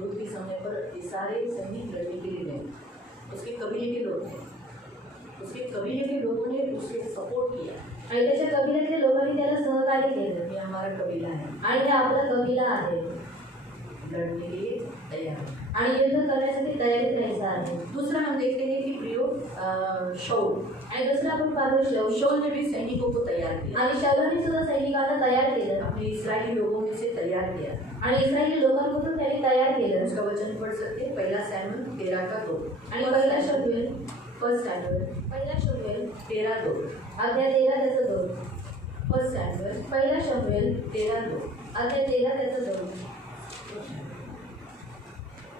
के समय पर ये सारे सैनिक लड़ने के लिए गए। उसके कबीले के लोग थे, उसके कबीले के लोगों ने उसे सपोर्ट किया आणि त्याच्या कबिल्यातल्या लोकांनी त्याला सहकार्य केलं ये हमारा कबीला है, आणि हा आपला कबिला आहे लड़ने के लिए तैयार है। आणि युद्ध करण्यासाठी तयारीत राहायचं आहे। दूसरा हम देखते हैं कि प्रियो शाऊल, आणि दुसरं आपण पाहतो शाऊल शाऊल ने भी सैनिकों को तैयार किया, आणि शाऊलाने सुद्धा सैनिकांना तयार केलं अपने इस्राएली लोगों में से तैयार किया। आणि इस्रायली लोकांकडून त्यांनी तयार केलं। उसका वचन पढ़ सकते हैं, 1 शमूएल 13:2 आणि पहिला शमूएल 1 शमूएल 13:2 अध्याय 13 त्याचं 2 1 शमूएल पहिला शमूएल 13:2 अध्याय 13 त्याचं 2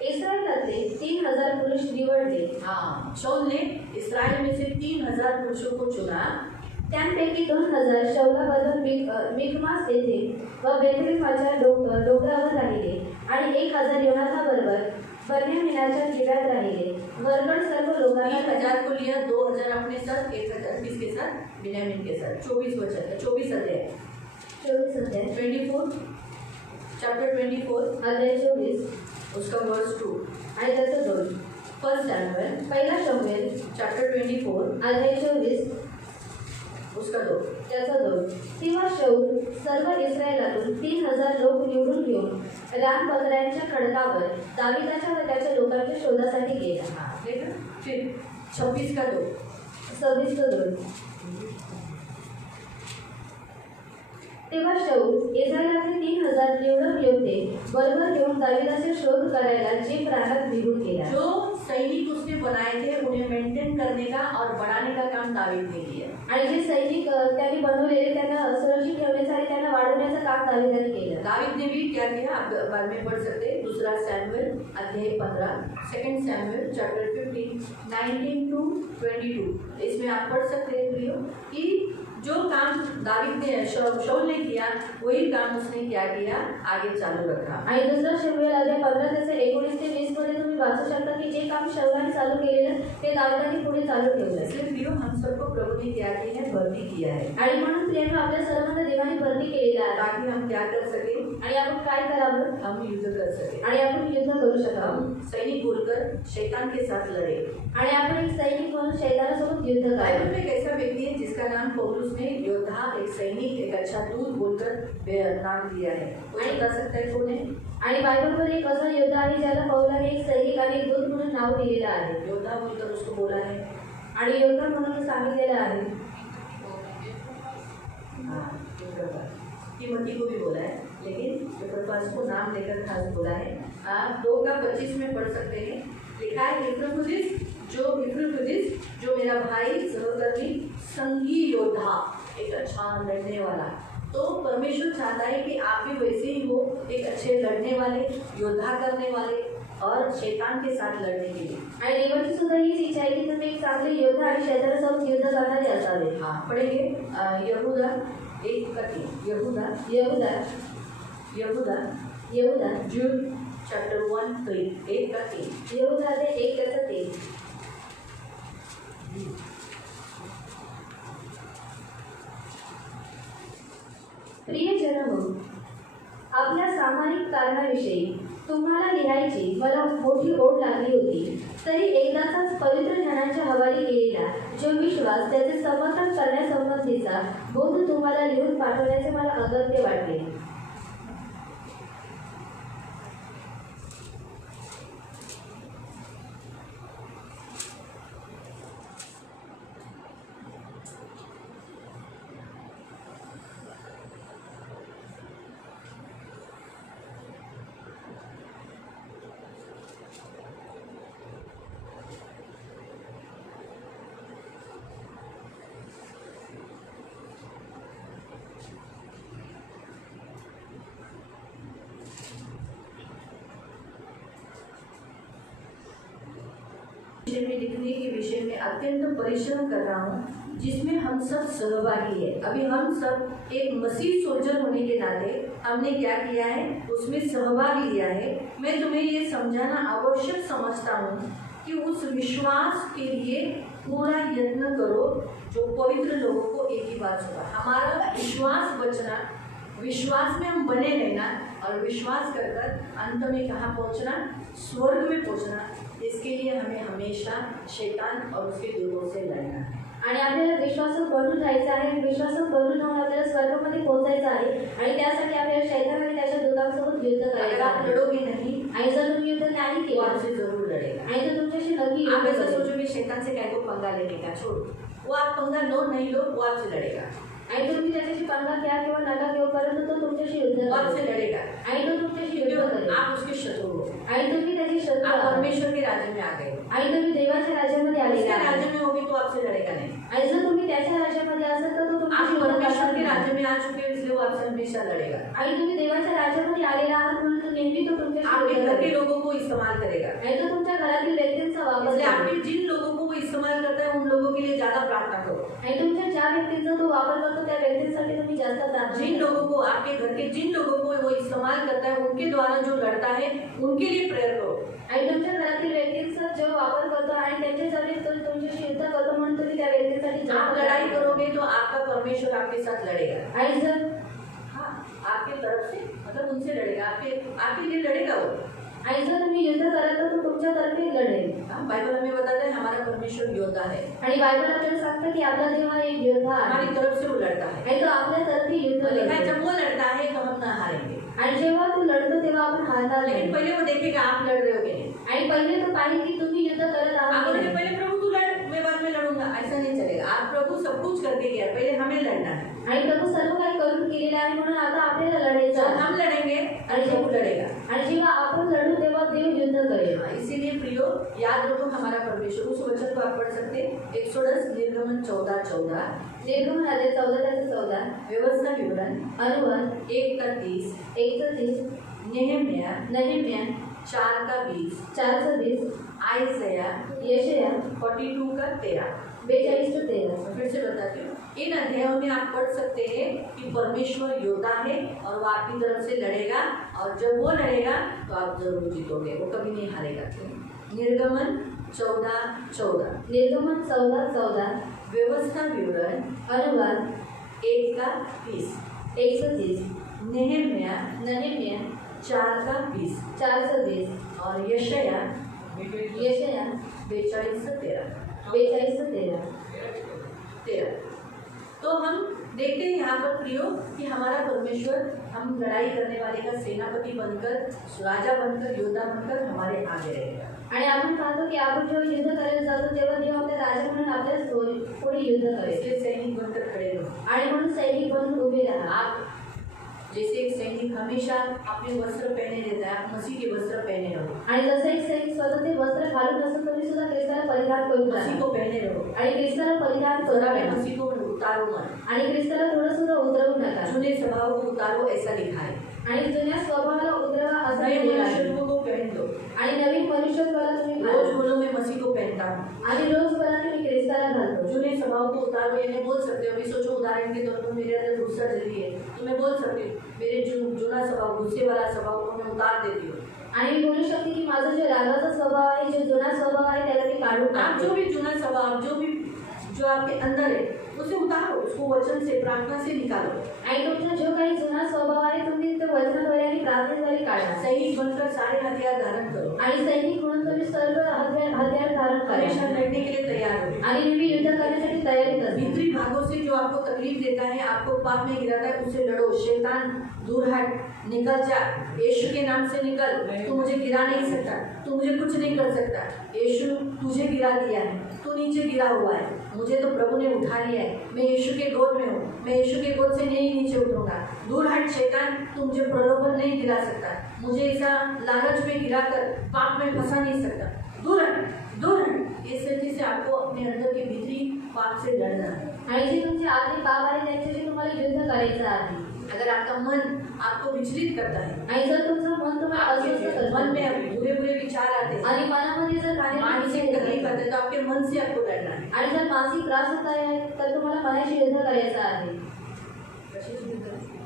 इस्रायलातले 3000 पुरुष निवडले। हाँ, शाऊल ने इस्राएल में से 3000 पुरुषों को चुना। त्यांपैकी 2000 शौलाबद्दल मिकमास येथे व बेथलेहमाच्या डोंगरावर राहिले आणि 1000 योनाथाबरोबर बन्यामीनाच्या गिब्यात राहिले। वरकड सर्व लोकांना 3000 को लिया, 2000 अपने साथ, 1000 किसके साथ? बिन्यामीन के साथ। 24 वचन, 24 अध्याय 24 अध्याय 24 चैप्टर 24 अध्याय 24 उसका वर्स 2 आणि त्याचं 2 1 शमूएल पहिला शमूएल चैप्टर 24 अध्याय 24 उसका 2 त्याचा 2 तेव्हा शाऊल सर्व इस्रायलातून 3000 लोक निवडून घेऊन रानबकऱ्यांच्या खडकावर दाविदाच्या व त्याच्या लोकांच्या शोधासाठी गेला। हाँ, देखा। फिर 26 का 2 26 2 तेव्हा शाऊल इस्रायलातील 3000 निवडक योद्धे बरोबर घेऊन दाविदाचे शोध करायला जीप रानात निघून गेला। जो सैनिक उसने बनाए थे उन्हें मेंटेन करने का और बढ़ाने का काम दावीद ने किया। आणि जे सैनिक त्यांनी बनवलेले त्यांना सुरक्षित ठेवण्याचं आणि त्यांना वाढवण्याचं काम दाविदाने केलं। दावीद ने भी क्या किया, आप बाद में पढ़ सकते हैं। 2 शमूएल अध्याय 15, 2 शमूएल चैप्टर 15 19 to 22। इसमें आप पढ़ सकते हैं प्रियो कि जो काम दावीद ने शाऊल ने किया वही काम उसने क्या किया, आगे चालू रखा। आणि दुसरा शमूएल अध्याय 15 त्याचे 19 ते 20 मध्ये तुम्ही वाचू शकता की जे काम शाऊलाने चालू केलेलं ते दाविदाने पुढे चालू ठेवलं। इसलिए प्रियो हम सबको प्रभु ने क्या किया है, भर्ती किया है आणि म्हणून प्रियांनो आपल्या सर्वांना देवाने भरती केलेली आहे ताकि हम क्या कर सके, आणि आपण काय करावं, हम युद्ध कर सके, आणि आपण युद्ध करू शकावं हम सैनिक बोलकर शैतान के साथ लड़े। आणि आपण एक सैनिक म्हणून शैतानासोबत युद्ध बाइबल करावं। में एक ऐसा व्यक्ति है जिसका नाम पौलुस ने योद्धा, एक सैनिक, एक अच्छा दूत बोलकर नाम दिया है। कोई बता सकता है कौन है? आणि बायबलमध्ये एक असा योद्धा आहे ज्याला पौलाने एक सैनिक आणि एक दूत म्हणून नाव दिलेलं आहे योद्धा बोलकर उसको बोला है। आणि योद्धा म्हणून सांगितलेलं आहे। हाँ, तिमोथी को भी बोला है, लेकिन यूपरपास को नाम लेकर खास बोला है। आप 2:25 में पढ़ सकते हैं, लिखा है इफ्रुफुदिस जो मेरा भाई, सहकर्मी, संगी योद्धा, एक अच्छा लड़ने वाला। तो परमेश्वर चाहता है कि आप भी वैसे ही हो, एक अच्छे लड़ने वाले, योद्धा करने वाले और शैतान के साथ लड़ने के लिए। आणि देवाची सुद्धा हीच इच्छा आहे की तुम्ही एक चांगले योद्धा आणि शैतानासोबत युद्ध करणारे असावे। हाँ, पढ़ेंगे यहूदा 1:3 यहूदा यहूदा यहूदा यहूदा जूड चैप्टर 1:3 1:3 यहूदा ते 1 त्याचं 3 प्रिय जनहो, आपल्या सामाजिक कारणाविषयी तुम्हाला लिहायची मला मोठी ओढ लागली होती, तरी एकदाचाच पवित्र जनांच्या हवाली केलेला जो विश्वास त्याचे समर्थन करण्यासंबंधीचा बोध तुम्हाला लिहून पाठवण्याचे मला अगत्य वाटले। विषय में, लिखने के विषय में अत्यंत परिश्रम कर रहा हूँ, जिसमें हम सब सहभागी है। अभी हम सब एक मसीह सोल्जर होने के नाते हमने क्या किया है, उसमें सहभाग लिया है। मैं तुम्हें ये समझाना आवश्यक समझता हूँ कि उस विश्वास के लिए पूरा यत्न करो जो पवित्र लोगों को एक ही बात होगा। हमारा विश्वास बचना, विश्वास में हम बने रहना और विश्वास कर कर अंत में कहाँ पहुँचना, स्वर्ग में पहुँचना। इसके लिए हमें हमेशा शैतान और उसके दूतों से लड़ना है। आणि आपल्याला विश्वासात बनून राहायचं आहे, विश्वासात बनून राहून आपल्याला स्वर्गामध्ये पोहोचायचं आहे आणि त्यासाठी आपल्याला शैतान आणि त्याच्या दूतांसोबत युद्ध अगर करायचं आप आहे। लड़ोगे नहीं आणि जर तुम्ही युद्ध नाही तो केलं आपसे जरूर लड़ेगा। आणि तो तुमच्याशी नक्की आप युद्ध ऐसा करेल। सोचो कि शैतान से क्या को पंगा लेने का, छोड़ो। वो आप पंगा लो नहीं लो, वो आपसे लड़ेगा, आणि तुम्ही त्याच्याशी पंगा घ्या किंवा नका घेऊ, परंतु तो तुमच्याशी युद्ध वो आपसे करेल लड़ेगा आणि तो तुमच्याशी युद्ध क्योंकि करेल आप उसके शत्रु हो। आणि तुम्ही त्याची शत्रू आप आहात परमेश्वर के राज्य में आ गए हो। आणि तुम्ही देवाच्या राज्यामध्ये आलेले उसके आहात। राज्य में होगी तो आपसे लड़ेगा नहीं। आणि जर तुम्ही त्याच्या राज्यामध्ये असाल तर तो आप तुमच्याशी युद्ध परमेश्वर करणार के नाही। राज्य में आ चुके हो, इसलिए वो आपसे हमेशा लड़ेगा। आणि तुम्ही देवाच्या राज्यामध्ये आलेला आहात म्हणून तो नेहमी तो तुमच्याशी आपके युद्ध घर के करेल लोगों को इस्तेमाल करेगा। आणि तो तुमच्या घरातील व्यक्तींचा वापर इसलिए करेल आपके जिन लोगों को वो इस्तेमाल करता है उन लोगों के लिए ज्यादा प्रार्थना करो। आणि तुमच्या ज्या व्यक्तींचा तो वापर करतो त्या व्यक्तींसाठी तुम्ही जास्त प्रार्थना जिन करा। लोगों को, आपके घर के जिन लोगों को वो इस्तेमाल करता है उनके द्वारा जो लड़ता है उनके लिए प्रेयर करो। आणि तुमच्या घरातील व्यक्तींचा जो वापर करतो आणि त्यांच्या जवळ तो तुमच्याशी युद्ध करतो म्हणून तुम्ही त्या व्यक्तीसाठी जास्त आप लड़ाई करोगे तो आपका परमेश्वर आपके साथ लड़ेगा। आणि जर हाँ, आपके तरफ से मतलब उनसे लड़ेगा, आपके लिए लड़ेगा वो। आणि जर तुम्ही युद्ध कराल तर तो तुमच्यातर्फे लढेल। हाँ, बाइबल हमें बताता है हमारा परमेश्वर योद्धा है, आणि बायबल आपल्याला सांगतं की आपला देव हा एक योद्धा आहे हमारी तरफ से वो लड़ता है। आणि तो आपल्यातर्फे युद्ध तो लिखा है करतो। जब वो लड़ता है तो हम ना हारेंगे, आणि जेव्हा तो लढतो तेव्हा आपण हारणार लेकिन नाही। पहले वो देखेगा आप लड़ रहे हो कि नहीं। आणि पहिले तो पाहिजे की तुम्ही युद्ध करत आप आहात की बोलेंगे नाही। पहले प्रभु तू लड़, मैं बाद में लड़ूंगा, ऐसा नहीं चलेगा। आप प्रभु सब कुछ करके गया, पहले हमें लड़ना है। आणि प्रभू सर्व काही करून केलेले आहे म्हणून आता आपल्याला लढायचं जब आहे। हम लड़ेंगे आणि प्रभु जेव्हा लड़ेगा। आणि जेव्हा आपण लढू तेव्हा देव युद्ध करेल। हाँ, इसीलिए प्रियो याद रखो हमारा परमेश्वर। उस वचन को आप पढ़ सकते हैं, एक्सोडस निर्गमन 14:14, निर्गमन अध्याय 14:14, व्यवस्था विवरण अनुवाद 1:30, 1:30, नेहम्या नehemia 4:20, 4:20, आयसया यशाया 42:13। 42:13। फिर से बताती हूँ, इन अध्यायों में आप पढ़ सकते हैं कि परमेश्वर योद्धा है और वो आपकी तरफ से लड़ेगा, और जब वो लड़ेगा तो आप जरूर जीतोगे, वो कभी नहीं हारेगा। निर्गमन 14:14, निर्गमन 14:14, व्यवस्था विवरण अनुवाद 1:20, 1:30, नेहम्या नehemia 4:20 4:20, और यशाया यशाया 42:13। 42:13। तो हम देखते हैं यहाँ पर प्रियो कि हमारा परमेश्वर हम लड़ाई करने वाले का सेनापति बनकर, राजा बनकर, योद्धा बनकर हमारे आगे रहेगा। आणि आपण पाहतो की आपण जेव्हा युद्ध करायला जातो तेव्हा देव आपल्या राजा म्हणून आपल्या पुढे युद्ध करेल। इसलिए सैनिक बनकर खड़े रहो। आणि म्हणून सैनिक बनून उभे राहा। आप जैसे एक सैनिक हमेशा अपने वस्त्र पहने रहता है, आप मसीह के वस्त्र पहने रहो। आणि जसं एक सैनिक स्वतः ते वस्त्र घालून असतो तुम्ही सुद्धा ख्रिस्ताला परिधान करून मसीह राहा को पहने रहो, आणि ख्रिस्ताला परिधान करून थोड़ा में राहा। मसीह को उतारो मत, आणि ख्रिस्ताला थोडं सुद्धा उतरवू नका जुने स्वभाव को उतारो, ऐसा लिखा है। आणि जुन्या स्वभावाला उतरवा असं नए लिहिलेलं आहे। मनुष्य को पहन दो। आणि नवीन मनुष्यत्वाला तुम्ही रोज घाला। बोलो मैं मसीह को पहनता हूँ। आणि रोज बोला की मी ख्रिस्ताला घालतो। जुने स्वभाव को उतारो, यानी बोल सकते हो, अभी सोचो उदाहरण के तौर पर मेरे अंदर गुस्सा जल्दी है तो मैं बोल सकती हूँ मेरे जुना स्वभाव, गुस्से वाला स्वभाव को मैं उतार देती हूँ। आणि मी बोलू शकते की माझा जो रागाचा स्वभाव आहे, जो जुना स्वभाव आहे त्याला मी काढून आप जो भी जुना स्वभाव, जो आपके अंदर है उसे उतारो, उसको वचन से, प्रार्थना से निकालो। आणि तुमचा जो काही जुना स्वभाव आहे तुम्ही तो वचनाद्वारे आणि प्रार्थनेद्वारे काढा। सैनिक बनकर सारे हथियार धारण करो, आणि सैनिक म्हणून तुम्ही सर्व हथियार धारण हमेशा करा लड़ने के लिए तैयार हो। आणि नेहमी युद्ध करण्यासाठी तयारीत असता। भीतरी भागों से जो आपको तकलीफ देता है, आपको पाप में गिराता है, उससे लड़ो। शैतान दूर हट, निकल जा, यीशु के नाम से निकल। तू मुझे गिरा नहीं सकता, तू मुझे कुछ नहीं कर सकता। यीशु तुझे गिरा दिया है, तू नीचे गिरा हुआ है, मुझे तो प्रभु ने उठा लिया है। मैं यीशु के गोद में हूँ, मैं यीशु के गोद से नहीं नीचे उठूंगा। दूर हट शैतान, तू मुझे प्रलोभन नहीं गिरा सकता, मुझे ऐसा लालच में गिराकर पाप में फंसा नहीं सकता। दूर हट, दूर हट। इस तरीके से आपको अपने अंदर के भीतरी पाप से लड़ना है। आणि जे तुमचे आतले पाप आहे त्यांच्याशी तुम्हाला युद्ध करायचं आहे। अगर आपका मन आपको विचलित करता है, आणि जर तुमचं मन तुम्हाला अस्वस्थ आपके करतं मन में बुरे बुरे विचार आते हैं, आणि मनामध्ये जर काही मानसिक विचार तकलीफ येतात, आते हैं, तो आपके मन से आपको लड़ना है। आणि जर मानसिक त्रास होत आहे तर तुम्हाला मनाशी युद्ध करायचं आहे. कशाशी युद्ध करायचं?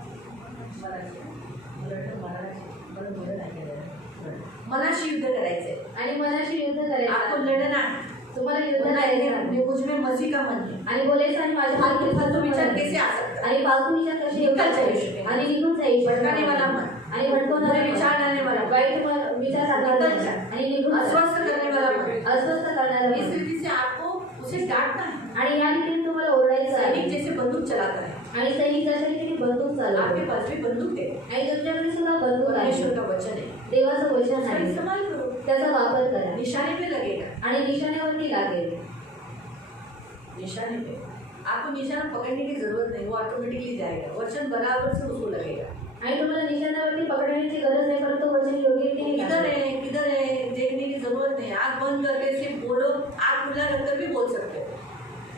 मनाशी युद्ध करायचंय, आणि मनाशी युद्ध करायचं आपको आहे. लड़ना है। तुम्हाला युद्ध बोलना करायचं है, आहे. मुझ में मसीह का मन है। आणि बोलायचं आणि माझ्या फालतू विचार कैसे आ सकता है? आणि फालतू विचार कसे येऊ निघून शकतात? जायचे. आणि निघून जायचे. भटकाने वाला मन, आणि भटकवणारे बुरे विचार डालने वाला मन, वाईट विचार टाकणारे निघून मन. जा. आणि निघून जा. अस्वस्थ करने वाला मन। अस्वस्थ करणारे इस मन. रीति से आपको उसे डांटना है। आणि या रीतीने तुम्हाला ओरडायचं सैनिक आहे. जैसे बंदूक चलाता है, आणि सैनिक जशा रीतीने बंदूक आपके चालवतो. पास भी बंदूक है, आणि तुमच्याकडे सुद्धा बंदूक आहे. परमेश्वर का वचन है, देवाचं वचन उसका आहे. इस्तेमाल करो, त्याचा वापर करा. निशाने पे लगेगा, आणि निशाण्यावरती लागेल. निशाने पे आपको निशाना पकड़ने की जरूरत नहीं, वो ऑटोमेटिकली जाएगा, वचन बराबर से उसको लगेगा। आणि तुम्हाला निशाण्यावरती पकडण्याची गरज नहीं, परंतु वचन योग्य रीतीने किधर लागेल. है किधर है देखने की जरूरत नहीं, आँख बंद करके सिर्फ बोलो, आँख खुला रखकर भी बोल सकते हो,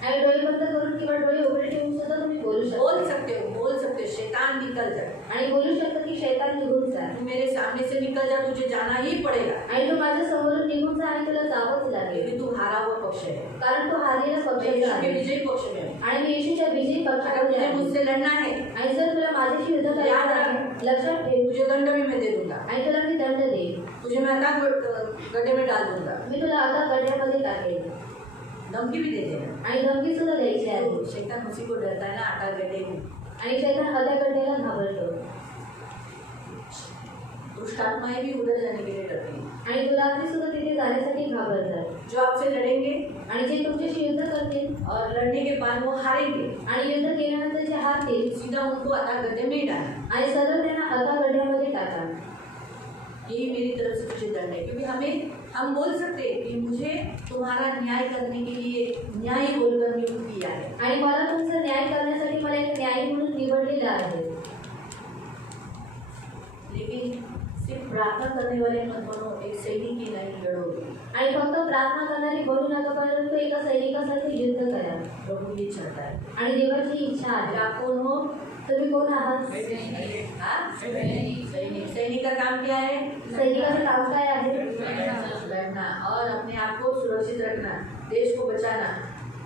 आणि डोळे बंद करून किंवा डोळे उघडे ठेवून सुद्धा तुम्ही बोलू बोल शकता. सकते हो, बोल सकते हो, शैतान निकल जाए, आणि बोलू शकता की शैतान निघून जा. तू मेरे सामने से निकल जा, तुझे जाना ही पड़ेगा, आणि तू माझ्या समोरून निघून जा आणि तुला जावंच लागेल. क्योंकि तू हारा हुआ पक्ष है, कारण तो हारलेला मैं पक्षाचा यीशु के आहे. विजयी पक्ष में हूँ। आणि मी येशूच्या विजयी अगर पक्षामध्ये तुझे आहे. मुझसे लड़ना है, आणि जर तुला माझ्याशी युद्ध करायचं याद आहे, रख. लक्षात ठेव. तुझे दंड भी मैं दे दूंगा, आणि तुला मी दंड देईन. तुझे मैं अकाल गड्ढे में डाल दूंगा, मी तुला आता गड्यामध्ये टाकेल. धमकी भी दे देना। आणि धमकी सुद्धा द्यायची आहे. तो शैतान उसी को डरता है ना, अकाल गड्ढे को। आणि शैतान अद्या गड्याला घाबरतो. दुष्ट आत्माएं भी उधर जाने के लिए डरती हैं। आणि दुरात्मे सुद्धा तिथे जाण्यासाठी घाबरतात. जो आपसे लड़ेंगे आणि जे तुमच्याशी युद्ध करतील और लड़ने के बाद वो हारेंगे, आणि युद्ध केल्यानंतर जे हारतील सीधा उनको अकाल गड्ढे में ही डालना। आणि सरळ त्यांना आता गड्यामध्ये टाका. यही मेरी तरफ से तुझे दंड है, क्योंकि हम बोल सकते हैं कि मुझे तुम्हारा न्याय करने के लिए न्यायी बोलकर नियुक्त किया है, आणि मला तुमचा न्याय करण्यासाठी मला एक न्यायी म्हणून निवडलेलं आहे. लेकिन सिर्फ प्रार्थना करने वाले मत बनो, एक सैनिक की नहीं लड़ोगे। आणि फक्त प्रार्थना करणारी बनू नका, परंतु एका सैनिकासारखे युद्ध करा. प्रभु ये चाहता है। आणि देवाची इच्छा अगर आहे. आप कौन हो? तुम्ही कोण आहात? हाँ? सैनिक। सैनिक का काम क्या है? सैनिकाचं काम काय आहे? लड़ना और अपने आप को सुरक्षित रखना, देश को बचाना,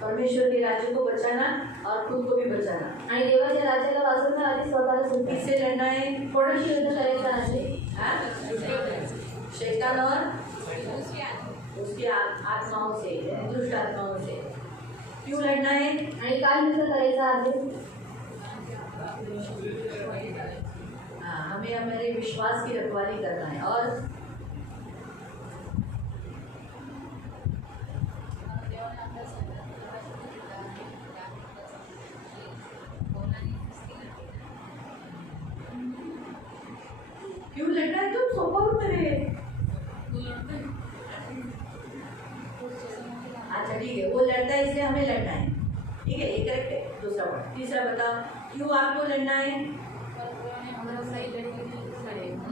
परमेश्वर के राज्य को बचाना और खुद को भी बचाना। आणि देवाच्या राज्याला वाचवण्याआधी स्वतःला सुद्धा किससे लड़ना है? कोणाशी युद्ध करायचं आहे? हाँ? शैतान और उसकी आत्माओं से, दुष्ट आत्माओं से। क्यों लड़ना है? आणि काय युद्ध करायचं आहे? हाँ, हमें हमारे विश्वास की रखवाली करना है। और क्यों लड़ना है? तुम सोफा उत्तर है। अच्छा ठीक है, वो लड़ता है इसलिए हमें लड़ना है, ठीक है, ये करेक्ट है। दूसरा वर्ड। तीसरा बताओ, क्यों आपको लड़ना है? अगर हम नहीं लड़ेंगे तो लड़ेगा,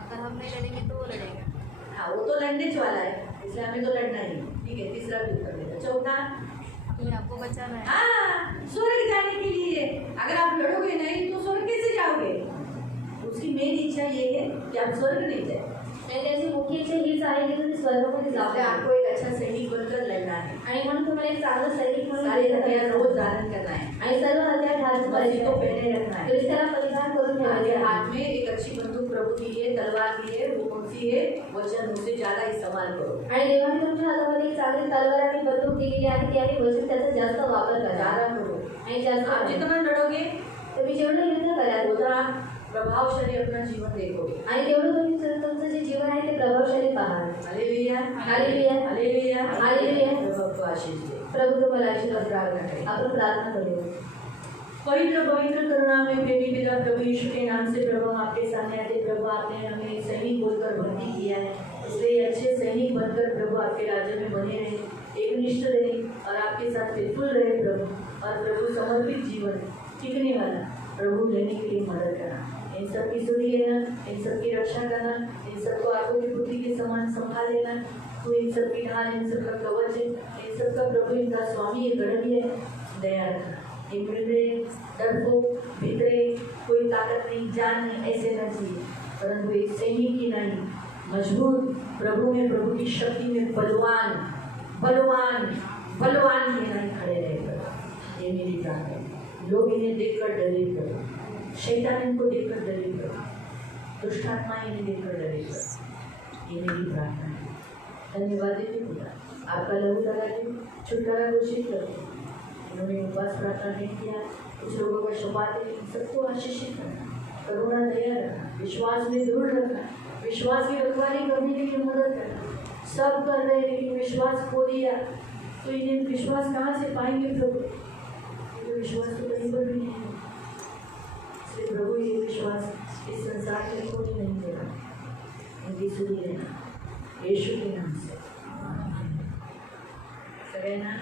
अगर हम नहीं लड़ेंगे तो वो लड़ेगा। हाँ, वो तो लड़ने वाला है, इसलिए हमें तो लड़ना ही है, ठीक है। तीसरा भी उत्तर देगा। चौथा, अपने आपको बचाना है। हाँ, स्वर्ग जाने के लिए। अगर आप लड़ोगे नहीं तो स्वर्ग कैसे जाओगे? उसकी मेन इच्छा ये है कि आप स्वर्ग नहीं जाए, आणि त्याची मुख्य इच्छा हीच आहे की तुम्ही स्वर्गामध्ये इसलिए जावे. आपको एक अच्छा सैनिक बनकर लड़ना है, आणि म्हणून तुम्हाला एक चांगलं सैनिक म्हणून सारे युद्ध हथियार करायचं रोज आहे. धारण करना है, आणि सर्व हत्यार धारण मसीह को करायचे पहने रखना है। ख्रिस्ताला परिधान करून ठेवायचे आपके आहे. हाथ में एक अच्छी बंदूक प्रभु की है, तलवार की है, वो कौन सी है? वचन, मुझसे ज्यादा इस्तेमाल करो, आणि देवाने तुमच्या हातामध्ये एक चांगली तलवार आणि बंदूक दिलेली आहे ती आहे वचन, त्याचा जास्त वापर करा. ज्यादा करो। आणि जास्त आप जितना लड़ोगे तुम्ही जेवढं युद्ध कराल उतना प्रभावशाली अपना जीवन देखोगे। आणि तेवढं तुम्ही तुमचं जे जीवन आहे ते प्रभावशाली पाहाल. Hallelujah, hallelujah, hallelujah, hallelujah. प्रभु आपको आशीष दे। प्रभु तुम्हाला आशीर्वाद द्यावा. प्रार्थना करें। आपण प्रार्थना करूया. पवित्र पवित्र करुणामय प्रेमी पिता प्रभु यीशु के नाम से प्रभु हम आपके सामने आते। प्रभु आपने हमें सैनिक बोलकर भर्ती किया है, इसलिए अच्छे सैनिक बनकर प्रभु आपके राज्य में बने रहे, एकनिष्ठ रहे और आपके साथ फेथफुल रहे प्रभु। और प्रभु समर्पित जीवन टिकने वाला प्रभु लेने के लिए मदद करना, इन सब की सुधि लेना, इन सब की रक्षा करना, इन सबको आंखों की बुद्धि के समान संभाल लेना। तू इन सब की ढाल, इन सब का कवच है, इन सब का प्रभु इनका स्वामी है, गढ़ भी है। दया रखना इनमें डरपोक भितरे कोई ताकत नहीं, जान नहीं, ऐसे न चाहिए, परंतु एक सैनिक की नहीं, मजबूत प्रभु में, प्रभु की शक्ति में बलवान बलवान बलवान के नहीं खड़े रहेगा। ये मेरी प्रार्थना है। लोग इन्हें देखकर डरे करो, शैतान इनको देखकर डरे करो, दुष्ट आत्मा इन्हें देखकर डरे करो। ये मेरी प्रार्थना है। धन्यवाद देती खुदा, आपका लहू लगा दी, छुटकारा घोषित करो। उन्होंने उपवास प्रार्थना नहीं किया, कुछ लोगों का शपात है, सबको आशीषित करना, करुणा दया रखना, विश्वास में दृढ़ रखना, विश्वास की रखवाली करने के लिए मदद करना। सब कर रहे लेकिन विश्वास खो दिया, तो इन्हें विश्वास कहाँ से पाएंगे प्रभु? तो विश्वास तो कहीं पर भी नहीं है। इसलिए प्रभु ये विश्वास इस संसार में खोने नहीं देना, इनकी सुधी रहना, यीशु के नाम से। सगळ्यांना